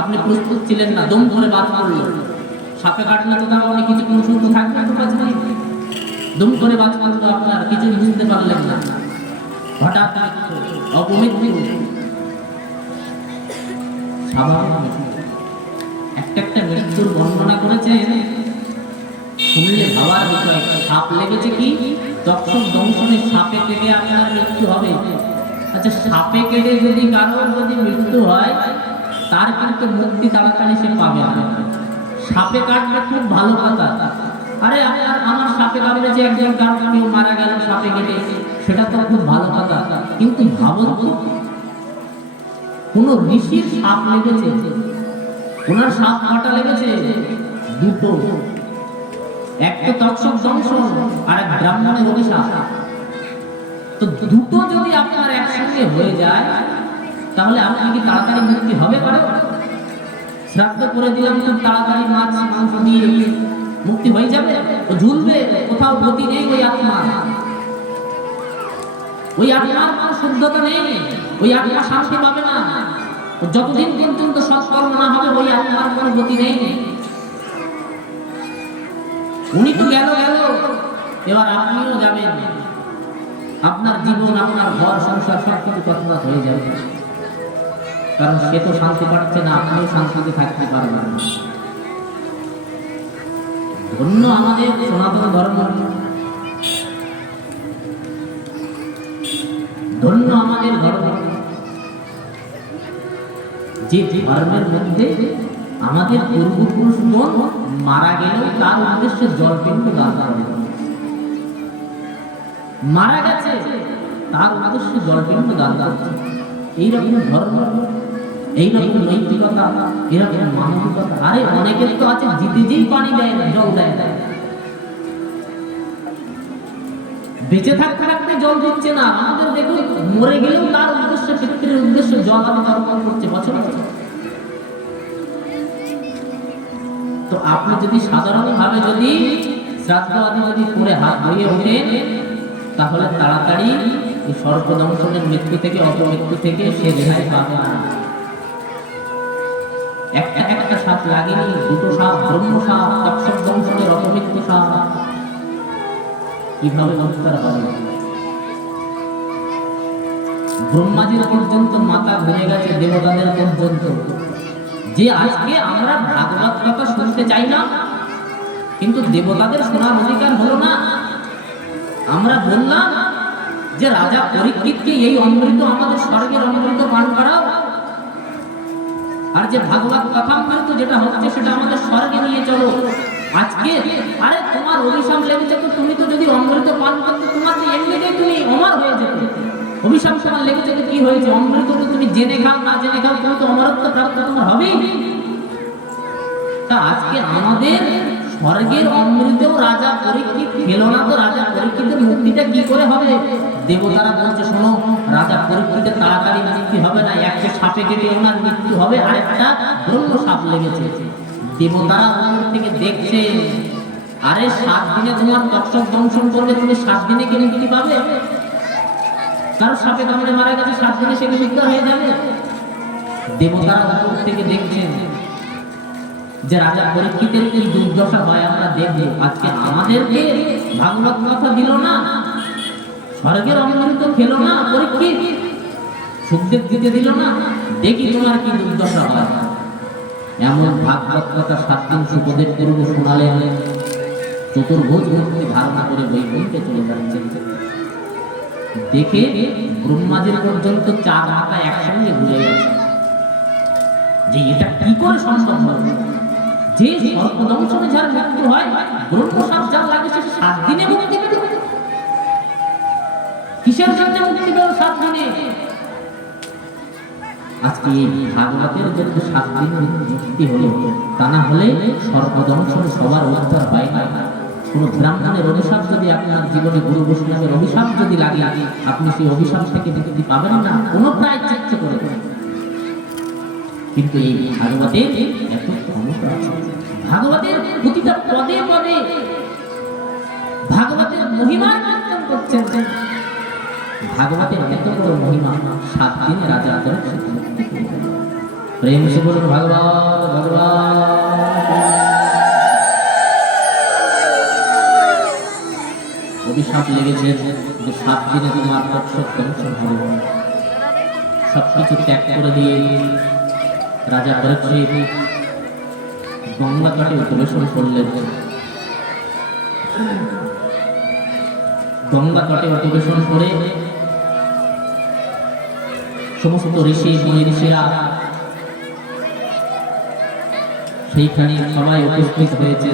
আপনি প্রস্তুত ছিলেন না, দম করে বাদ পড়ল। সাপে কাটলে তো তার অনেক কিছু সুস্থ থাকবে, দম করে বাদ পড়লো, আপনার কিছু বুঝতে পারলেন না, হঠাৎ অপমৃত্যু। একটা মৃত্যুর বর্ণনা করেছেন, শুনলে ভাবার বিষয়। সাপ লেগেছে কি? তক্ষক দংশনে সাপে কেটে আপনার মৃত্যু হবে। আচ্ছা, সাপে কেটে যদি কারোর যদি মৃত্যু হয়, তার কিন্তু মুক্তি তাড়াতাড়ি সে পাবে না। সাপে কাটলে খুব ভালো কথা। আরে আমার সাপে কামড়েছে, একজন কারণ কেউ মারা গেল সাপে কেটে, সেটা তো খুব ভালো কথা। কিন্তু ভাবুন তো, কোন ঋষির সাপ লেগেছে, ওনার সাপ কাটা লেগেছে দুটো, একটা তক্ষক দংশন আর এক ব্রাহ্মণের অভিশাপ। তো দুটো যদি আপনার একসঙ্গে হয়ে যায়, তাহলে আপনি কি তাড়াতাড়ি মুক্তি হবে? পারে শ্রাদ্ধ করে দিলাম, খুব তাড়াতাড়ি মাছ মাংস দিয়ে মুক্তি হয়ে যাবে? ও ঝুলবে, কোথাও গতি নেই ওই আত্মা। ওই আত্মার কোনো শুদ্ধতা নেই, ওই আত্মা শান্তি পাবে না। যতদিন পর্যন্ত সৎকর্ম না হবে, ওই আত্মার কোনো গতি নেই। উনি তো গেল, এবার আপনিও যাবেন। আপনার জীবন, আপনার ঘর সংসার সবকিছু তৎক্ষণাৎ হয়ে যাবে। কারণ সে তো শান্তি পাচ্ছে না, আপনিও শান্তিতে থাকতে পারবেন না। ধন্য আমাদের সনাতন ধর্ম, ধন্য আমাদের ধর্ম, যে ধর্মের মধ্যে আমাদের পূর্বপুরুষগণ মারা গেলেও তার উদ্দেশ্যে জলপিণ্ড দান করে, মারা গেছে তার উদ্দেশ্যে জলপিণ্ড দান করছে। এইরকম ধর্ম, এইরকম নৈতিকতা, এরকম মানবিকতা। আরে অনেকের তো আছে জিতে যেই পানি দেয় না, জল দেয় না, বেঁচে থাকতে থাকতে জল দিচ্ছে না। আমাদের দেখুন মরে গেলেও তার উদ্দেশ্যে, পিতৃর উদ্দেশ্যে জল আমি অর্পণ করছে বছর বছর। তো আপনি যদি সাধারণভাবে যদি শ্রাদ্ধ আদি যদি করে হাত ধরিয়ে ওঠেন, তাহলে তাড়াতাড়ি এই সর্পদংশনের মৃত্যু থেকে, অপমৃত্যু থেকে সে রেহাই পাবে না। একটা সাপ লাগেনি, দুটো সাপ, ব্রহ্ম সাপ, তক্ষক দংশনের অপমৃত্যু সাপ, কিভাবে উদ্ধার হবে? ব্রহ্মাজির পর্যন্ত মাথা ঘুরে গেছে, দেবতাদের পর্যন্ত। যে আজকে আমরা ভাগবত কথা শুনতে চাই না, কিন্তু দেবতাদের শোনার অধিকার হলো না। আমরা বললাম যে রাজা পরীক্ষিতকে এই অমৃত, আমাদের স্বর্গের অমৃত পান করাও, আর যে ভাগবত কথামৃত যেটা হচ্ছে সেটা আমাদের স্বর্গে নিয়ে চলো। আজকে আরে তোমার অভিশাপ লেগেছে, তো তুমি তো যদি অমৃত পান করতে, তোমার তো এমনিতেই তুমি অমর হয়ে যেতে। অভিশাপ তোমার লেগেছে তো কি হয়েছে? অমৃত তো তুমি জেনে খাও না জেনে খাও, তুমি তো অমরত্ব প্রাপ্ত তোমার হবেই। তা আজকে আমাদের স্বর্গের অমৃতেও রাজা পরীক্ষিত খেল না, তো রাজা পরীক্ষিতের মুক্তিটা কি করে হবে? দেবতারা বলছে শোনো, রাজা পরীক্ষিতের তাড়াতাড়ি মৃত্যু হবে না, একটা সাপে কেটে ওনার মৃত্যু হবে, আরেকটা ব্রহ্ম সাপ লেগেছে। দেবতারা উপর থেকে দেখছে, আরে 7 দিনে তোমার তক্ষক দংশন করলে তুমি 7 দিনে কি মুক্তি পাবে? কারো সাপে কামড়ে মারা গেছে, 7 দিনে সে কি মুক্ত হয়ে যাবে? দেবতারা উপর থেকে দেখছেন যে রাজা পরীক্ষিতের কি দুর্দশা হয় আমরা দেখব। আজকে আমাদেরকে ভাগবত কথা দিল না, স্বর্গের অমৃত খেল না পরীক্ষিত, সুখদেব দিতে দিল না, দেখি তোমার কি দুর্দশা হয়। এমন ভাগবত কথা 7 দিন সুখদেব পূর্ব শোনালেন। চতুর্ভুজ মূর্তি ধারণা করে বৈকুণ্ঠে চলে যাচ্ছেন। দেখে ব্রহ্মাজির পর্যন্ত 4 মাথা একসঙ্গে ঘুরে গেছে যে এটা কি করে সম্ভব হবে? যে সর্পদংশনে যার মৃত্যু হয়, ব্রহ্ম সাপ যার লাগে সে 7 দিনে মুক্তি পেল। কিসের জন্য মুক্তি পেল 7 দিনে? আজকে এই ভাগবতের জন্য 7 দিনে মুক্তি হলো, তা না হলে সর্পদংশন সবার উদ্ধার হয় না। কোন ব্রাহ্মণের অভিশাপ যদি আপনার জীবনে, গুরু বৈষ্ণবের অভিশাপ যদি লাগে, আপনি সেই অভিশাপ থেকে মুক্তি পাবেন না, কোনো প্রায়শ্চিত্ত করে। কিন্তু এই ভাগবতের এত ক্ষমতা আছে, ভাগবতের প্রতিটা পদে পদে ভাগবতের মহিমা কীর্তন করছেন। ভাগবতের এত বড় মহিমা, 7 দিনে রাজা পরীক্ষিত মুক্তি পেলেন। প্রেম সে বলুন ভগবান ভগবান। অভিশাপ লেগেছে যে 7 দিনে তোমার তক্ষক দংশন হবে। সবকিছু ত্যাগ করে দিয়ে রাজা পরীক্ষিত গঙ্গা তটে উপবেশন করলেন। গঙ্গা তটে উপবেশন করে সমস্ত ঋষি মুনি ঋষিরা সেইখানে সবাই উপস্থিত হয়েছে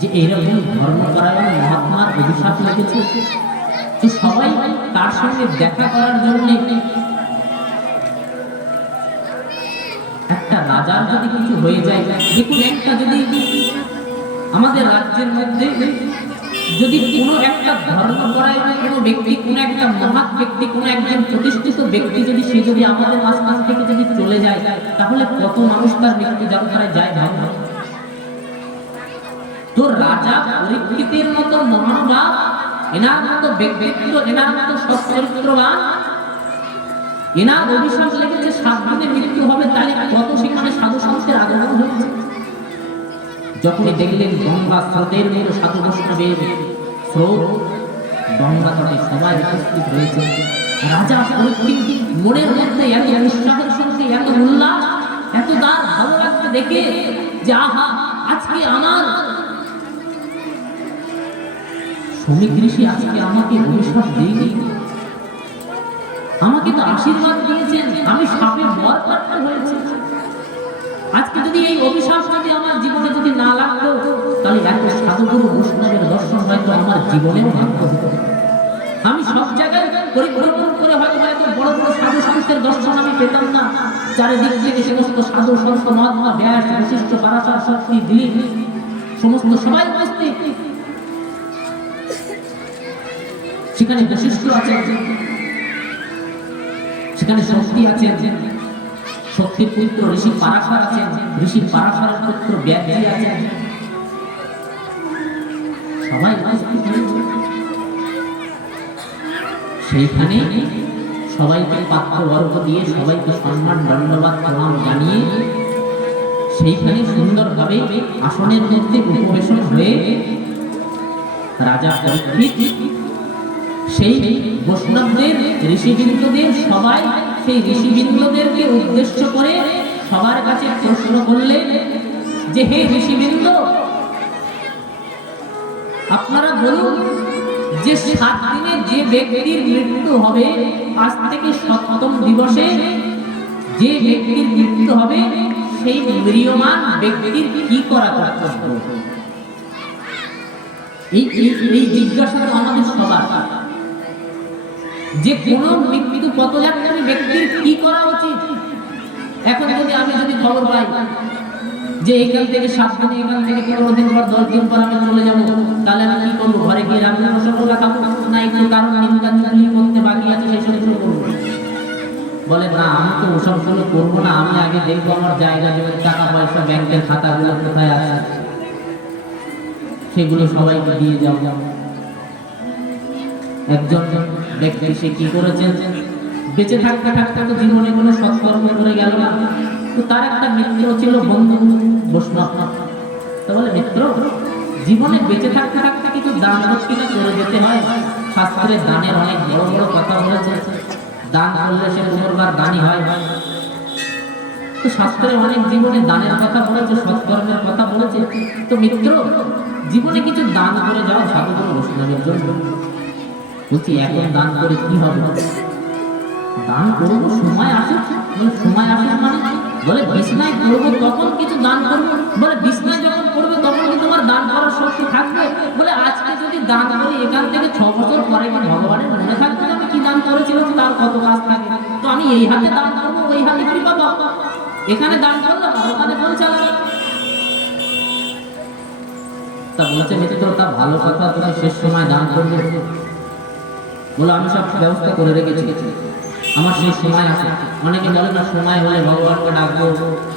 যে এইরকম ধর্মপরায়ণ মহাত্মার অভিশাপ লেগেছে। তো সবাই তার সঙ্গে দেখা করার জন্য, একটা রাজার যদি কিছু হয়ে যায়, দেখুন একটা যদি আমাদের রাজ্যের মধ্যে যদি কোনো একটা ধর্মপরায়ণ কোনো ব্যক্তি, কোনো একটা মহৎ ব্যক্তি, কোনো একজন প্রতিষ্ঠিত ব্যক্তি যদি সে যদি আমাদের মাঝখান থেকে যদি চলে যায়, তাহলে কত মানুষ তার মৃত্যু যাত্রায় যায় ভাবনা। তো রাজা পরীক্ষিতের মতো মহানুভাব, এনার মতো ব্যক্তিত্ব, এনার মতো সচ্চরিত্রবান, এনার অভিশাপ লেগেছে 7 দিনে মৃত্যু হবে, তাহলে কত সেখানে সাধু সন্তের আগমন হয়েছে। যখনই দেখলেন গঙ্গা স্রোতের মতো সাধু বৈষ্ণবের স্রোত, গঙ্গা তটে সবাই উপস্থিত হয়েছে। রাজা পরীক্ষিত মনের মধ্যে এত উৎসাহের সঙ্গে, এত উল্লাস, এত তার ভালো লাগতে দেখে যে আহা, আজকে আমার শ্রমিক ঋষি আজকে আমাকে অভিশাপ দিয়েই আমাকে তো আশীর্বাদ দিয়েছেন, আমি সাপে বর প্রাপ্ত হয়েছি। আজকে যদি এই অভিশাপ যদি আমার জীবনে যদি না লাগতো, তাহলে এত সাধুগুরু বৈষ্ণবের দর্শন হয়তো আমার জীবনেও ভাগ্য হতো। আমি সব জায়গায় পরিভ্রমণ করে হয়তো এত বড় বড় সাধু সন্তের দর্শন আমি পেতাম না। চারিদিক থেকে সমস্ত সাধু সন্ত মহাত্মা ব্যাস বশিষ্ঠ পারাশর শক্তি দিলীপ সমস্ত সবাই উপস্থিত। সেখানে বশিষ্ঠ আছে, সেখানে শক্তি আছে, শক্তির পুত্র ঋষি পারাশর আছেন, ঋষি পারাশরের পুত্র ব্যাসজি আছেন, সবাই উপস্থিত হয়েছে। সেইখানে সবাইকে পাত্র বর্গ দিয়ে সবাইকে সম্মান দণ্ডবাদ প্রণাম জানিয়ে সেইখানে সুন্দরভাবে আসনের মধ্যে উপবেশন হয়ে রাজা পরীক্ষিত সেই বৈষ্ণবদের ঋষিবৃন্দদের সবাই সেই ঋষিবৃন্দদেরকে উদ্দেশ্য করে সবার কাছে প্রশ্ন করলেন যে হে ঋষিবৃন্দ, আপনারা বলুন যে 7 দিনে যে ব্যক্তির মৃত্যু হবে, আজ থেকে 7তম দিবসে যে ব্যক্তির মৃত্যু হবে সেই ম্রিয়মান ব্যক্তির কি করা কর্তব্য? এই জিজ্ঞাসা আমাদের সবার, যে কোনো মৃত্যু পথযাত্রী ব্যক্তির কি করা উচিত। এখন যদি আমি খবর পাই যে এখান থেকে 7 দিন, এখান থেকে 15 দিন পর 10 দিন পর আমি চলে যাবো, তাহলে আমি কি করবো? ঘরে গিয়ে রান্না মশলা খাবো না একটু কারণ নিন্দা চুগলি করতে বাকি আছে সেই সবগুলো করবো? বলে না, আমি তো ওসবগুলো করবো না, আমি আগে দেখবো আমার জায়গা জমির টাকা পয়সা ব্যাংকের খাতাগুলো কোথায় আছে, সেগুলো সবাইকে দিয়ে যাও। একজন ব্যক্তি সে কি করেছেন, বেঁচে থাকতে থাকতে তো জীবনে কোনো সৎকর্ম করে গেল না, তো তার একটা মিত্র ছিল, বন্ধু বৈষ্ণব। তো বলে, মিত্র, জীবনে বেঁচে থাকতে থাকতে কিছু দান দক্ষিণা করে যেতে হয়। শাস্ত্রে দানের অনেক বড় বড় কথা বলেছে, দান করলে সে পুনর্বার দানি হয়। তো শাস্ত্রে অনেক জীবনে দানের কথা বলেছে, সৎকর্মের কথা বলেছে। তো মিত্র, জীবনে কিছু দান করে যাও সাধুগুরু বৈষ্ণবের জন্য। বলছি, এখন দান করে কি হবে? দান করবো সময় আসে। সময় আসে মানে? বলে, বিছনায় করবো তখন কিছু দান করবো। বলে, বিছনায় যখন করবে তখন কি তোমার দান করার শক্তি থাকবে? বলে, আজকে যদি দান করি এখান থেকে 6 বছর পরে কি ভগবানের মনে থাকবে যে আমি কি দান করেছিলাম, তার কত কাজ থাকে? তো আমি এই হাতে দান করবো, ওই হাতে কৃপা পাবো। এখানে দান করলাম আর ওখানে পৌঁছালাম। তা বলছে, মিত্র, তা ভালো কথা, তুমি শেষ সময় দান করবে। বলে, আমি সব ব্যবস্থা করে রেখেছি, আমার সেই সময় আছে। অনেকে বলে না, সময় হলে ভগবানকে ডাকবো,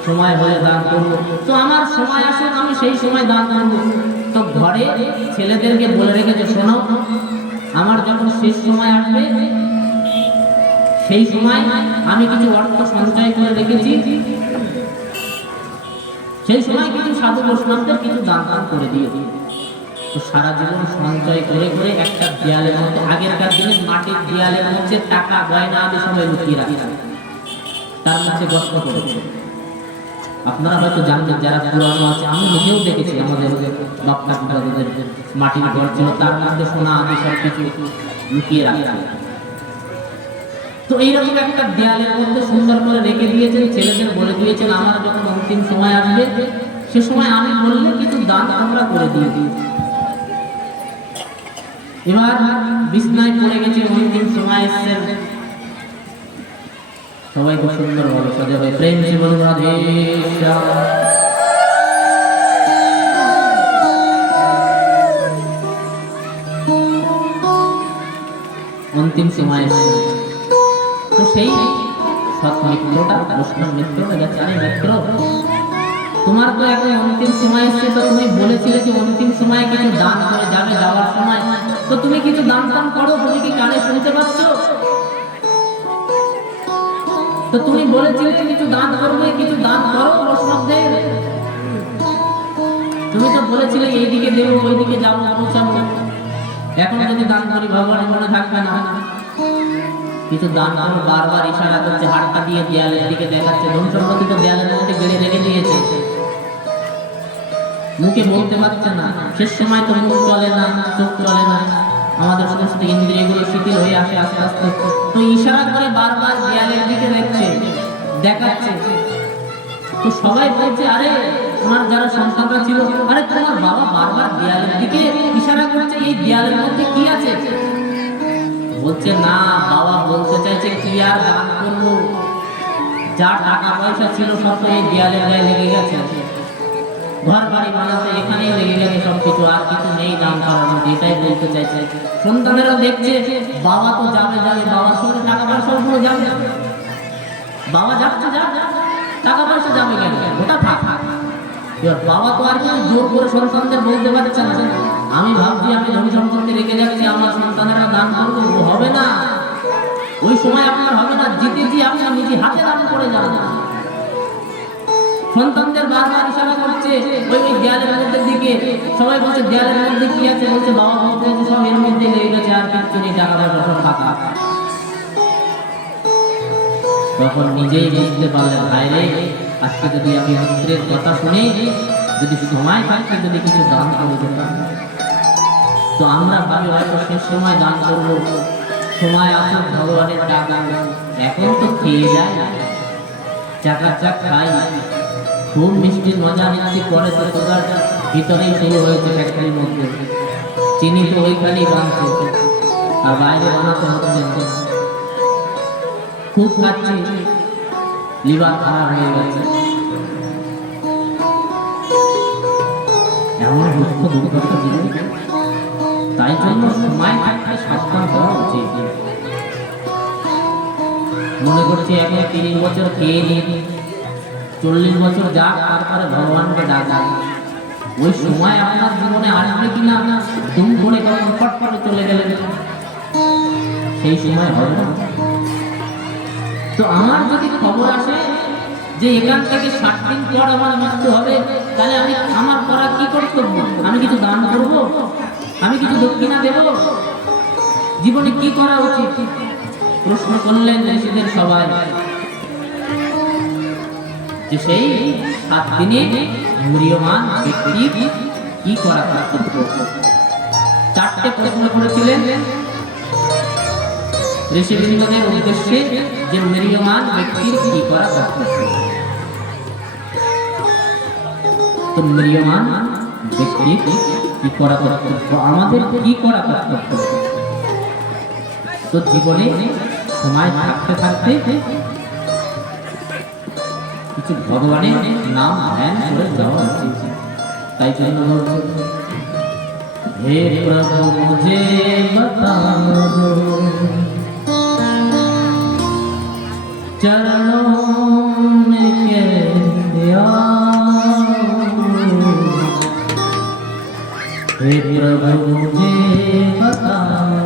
সময় হলে দান করবো। তো আমার সময় আসে, আমি সেই সময় দান করবো। তো ঘরে ছেলেদেরকে বলে রেখেছে, শোনো, আমার যখন শেষ সময় আসবে সেই সময় আমি কিছু অর্থ সঞ্চয় করে রেখেছি, সেই সময় কিছু সাধু বৈষ্ণবদের কিছু দান দান করে দিয়ে দিই। তো সারা জীবন সঞ্চয় করে করে একটা দেয়ালের মধ্যে, আগেরকার দিনে মাটির দেয়ালের মধ্যে টাকা গয়না আদি সবাই লুকিয়ে রাখে, তার মধ্যে গর্ত করেছে। আপনারা হয়তো জানবেন, যারা পুরানো আছে, আমি নিজেও দেখেছি, আমাদের বাপ দাদাদের মাটির ঘর ছিল, তার মধ্যে সোনা আদি সব কিছু লুকিয়ে রাখা। তো এইরকম একটা দেয়ালের মধ্যে সুন্দর করে রেখে দিয়েছেন, ছেলেদের বলে দিয়েছেন, আমার যখন অন্তিম সময় আসবে সে সময় আমি বললে কিছু দান আমরা করে দিয়ে দিই। এবার বিছনায় পড়ে গেছে, অন্তিম সময় এসছে, সবাই খুব সুন্দর ভাবে সাজা হয়ে প্রেম সে বলুন রাধে শ্যাম। অন্তিম সময় এসছে, তো সেই সৎ মিত্রটা, বৈষ্ণব মিত্রটা গেছে, আরে মিত্র, তোমার তো এখন অন্তিম সময় এসছে, তো তুমি বলেছিলে যে অন্তিম সময় কিছু দান করে যাবে যাওয়ার সময়, তো তুমি কিছু দান দান করো, তুমি কি কানে শুনতে পাচ্ছ? তো তুমি বলেছিলে কিছু দান করবে, কিছু দান করো বৈষ্ণবদের, তুমি তো বলেছিলে এইদিকে দেবো ওইদিকে যাবো পৌঁছাবো, এখন যদি দান করি ভগবানের মনে থাকবে না, কিছু দান করো। বারবার ইশারা করছে, হাতটা দিয়ে দেয়ালের দিকে দেখাচ্ছে, ধন সম্পত্তি তো দেয়ালের মধ্যে গেড়ে রেখে দিয়েছে, মুখে বলতে পারছে না, শেষ সময় তো মুখ চলে না, চোখ চলে না, আমাদের সমস্ত ইন্দ্রিয়গুলো শিথিল হয়ে আসে আস্তে আস্তে। তো ইশারা করে বারবার দেয়ালের দিকে দেখাচ্ছে। তো সবাই বলছে, আরে ওনার যারা সন্তানরা ছিল, আরে তোমার বাবা বারবার দেয়ালের দিকে ইশারা করছে, এই দেয়ালের মধ্যে কি আছে? বলছে, না, বাবা বলতে চাইছে কি আর দান করবো, যা টাকা পয়সা ছিল সব তো এই দেয়ালের গায়ে লেগে গেছে, ঘর বাড়ি বানাতে এখানেই লেগে গেছে সবকিছু, আর কিছু নেই দান করার মধ্যে, এটাই বলতে চাইছে। সন্তানেরা দেখছে বাবা তো যাবে, বাবার সঙ্গে টাকা পয়সা পুরো যাবে, বাবা যাচ্ছে, টাকা পয়সা যাবে কেন, ওটা থাক। এবার বাবা তো আর কিছু জোর করে সন্তানদের বলতে পারছে না, আমি ভাবছি আমি ধনী সম্পত্তি রেখে যাচ্ছি, আমার সন্তানেরা দান করবো, হবে না, ওই সময় আপনার হবে না, জিতেছি আপনার নিজে হাতে দান করে যান। সন্তানদের বারবার ইশারা করছে ওই দেয়ালের মধ্যে দিকে, সবাই বলছে দেয়ালের মধ্যে কি আছে, বলছে বাবা বলছে সব এর মধ্যে লেগে গেছে, আর কিছু নেই, টাকা পয়সা সব ফাঁকা। তখন নিজেই বুঝতে পারলেন, ভাইরে আজকে যদি আমি পুত্রের কথা শুনে যদি সময় থাকতে যদি কিছু দান করে যেতাম, তো আমরা ভাবি হয়তো শেষ সময় দান করবো, সময় আসুক ভগবানের ডাক, এখন তো খেয়ে যায়, চাকা খাই, খুব মিষ্টি মজা নিচ্ছি, পরে তো তোর ভিতরেই শুরু হয়েছে ফ্যাক্টরির মধ্যে, চিনি তো ওইখানেই বানছে আর বাইরে বানাতে হচ্ছে, খুব খাচ্ছি, লিভার খারাপ হয়ে গেছে, এমন দুঃখ দুর্দশা জীবন। তাই জন্য সময় থাকতে সাবধান হওয়া উচিত। মনে করছি এখন 30 বছর খেয়ে নিন, 40 বছর যাক, তারপরে ভগবানকে ডাকা, ওই সময় আপনার জীবনে আসবে কিনা, দুম করে কখন ফট করে চলে গেলেন, সেই সময় হবে না। তো আমার যদি খবর আসে যে এখান থেকে 60 দিন পর আমার মৃত্যু হবে, তাহলে আমি আমার করা কি কর্তব্য? আমি কিছু দান করব, আমি কিছু দক্ষিণা দেব, জীবনে কি করা উচিত? প্রশ্ন করলেন ঋষিদের সবাই, যে সেই 7 দিনে ম্রিয়মাণ ব্যক্তি কি করা কর্তব্য। 4টে প্রশ্ন করেছিলেন ঋষিবৃন্দদের উদ্দেশ্যে, যে ম্রিয়মাণ ব্যক্তির কি করা কর্তব্য। তো ম্রিয়মাণ ব্যক্তির কি করা কর্তব্য, আমাদের কি করা কর্তব্য। তো জীবনে সময় থাকতে থাকতে কিছু ভগবানের নাম ধ্যান করে যাওয়া উচিত। তাই জন্য বলছে, হে প্রভু মুঝে বতাও চরণों में कैसे आऊं, हे प्रभु मुझे बताओ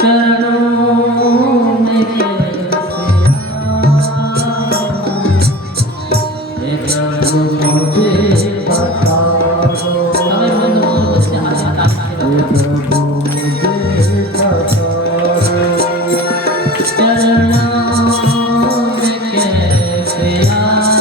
चरणों में कैसे आऊं, हे प्रभु मुझे बताओ। सभी बंधु उसके हाथ में चरणों में कैसे आऊं,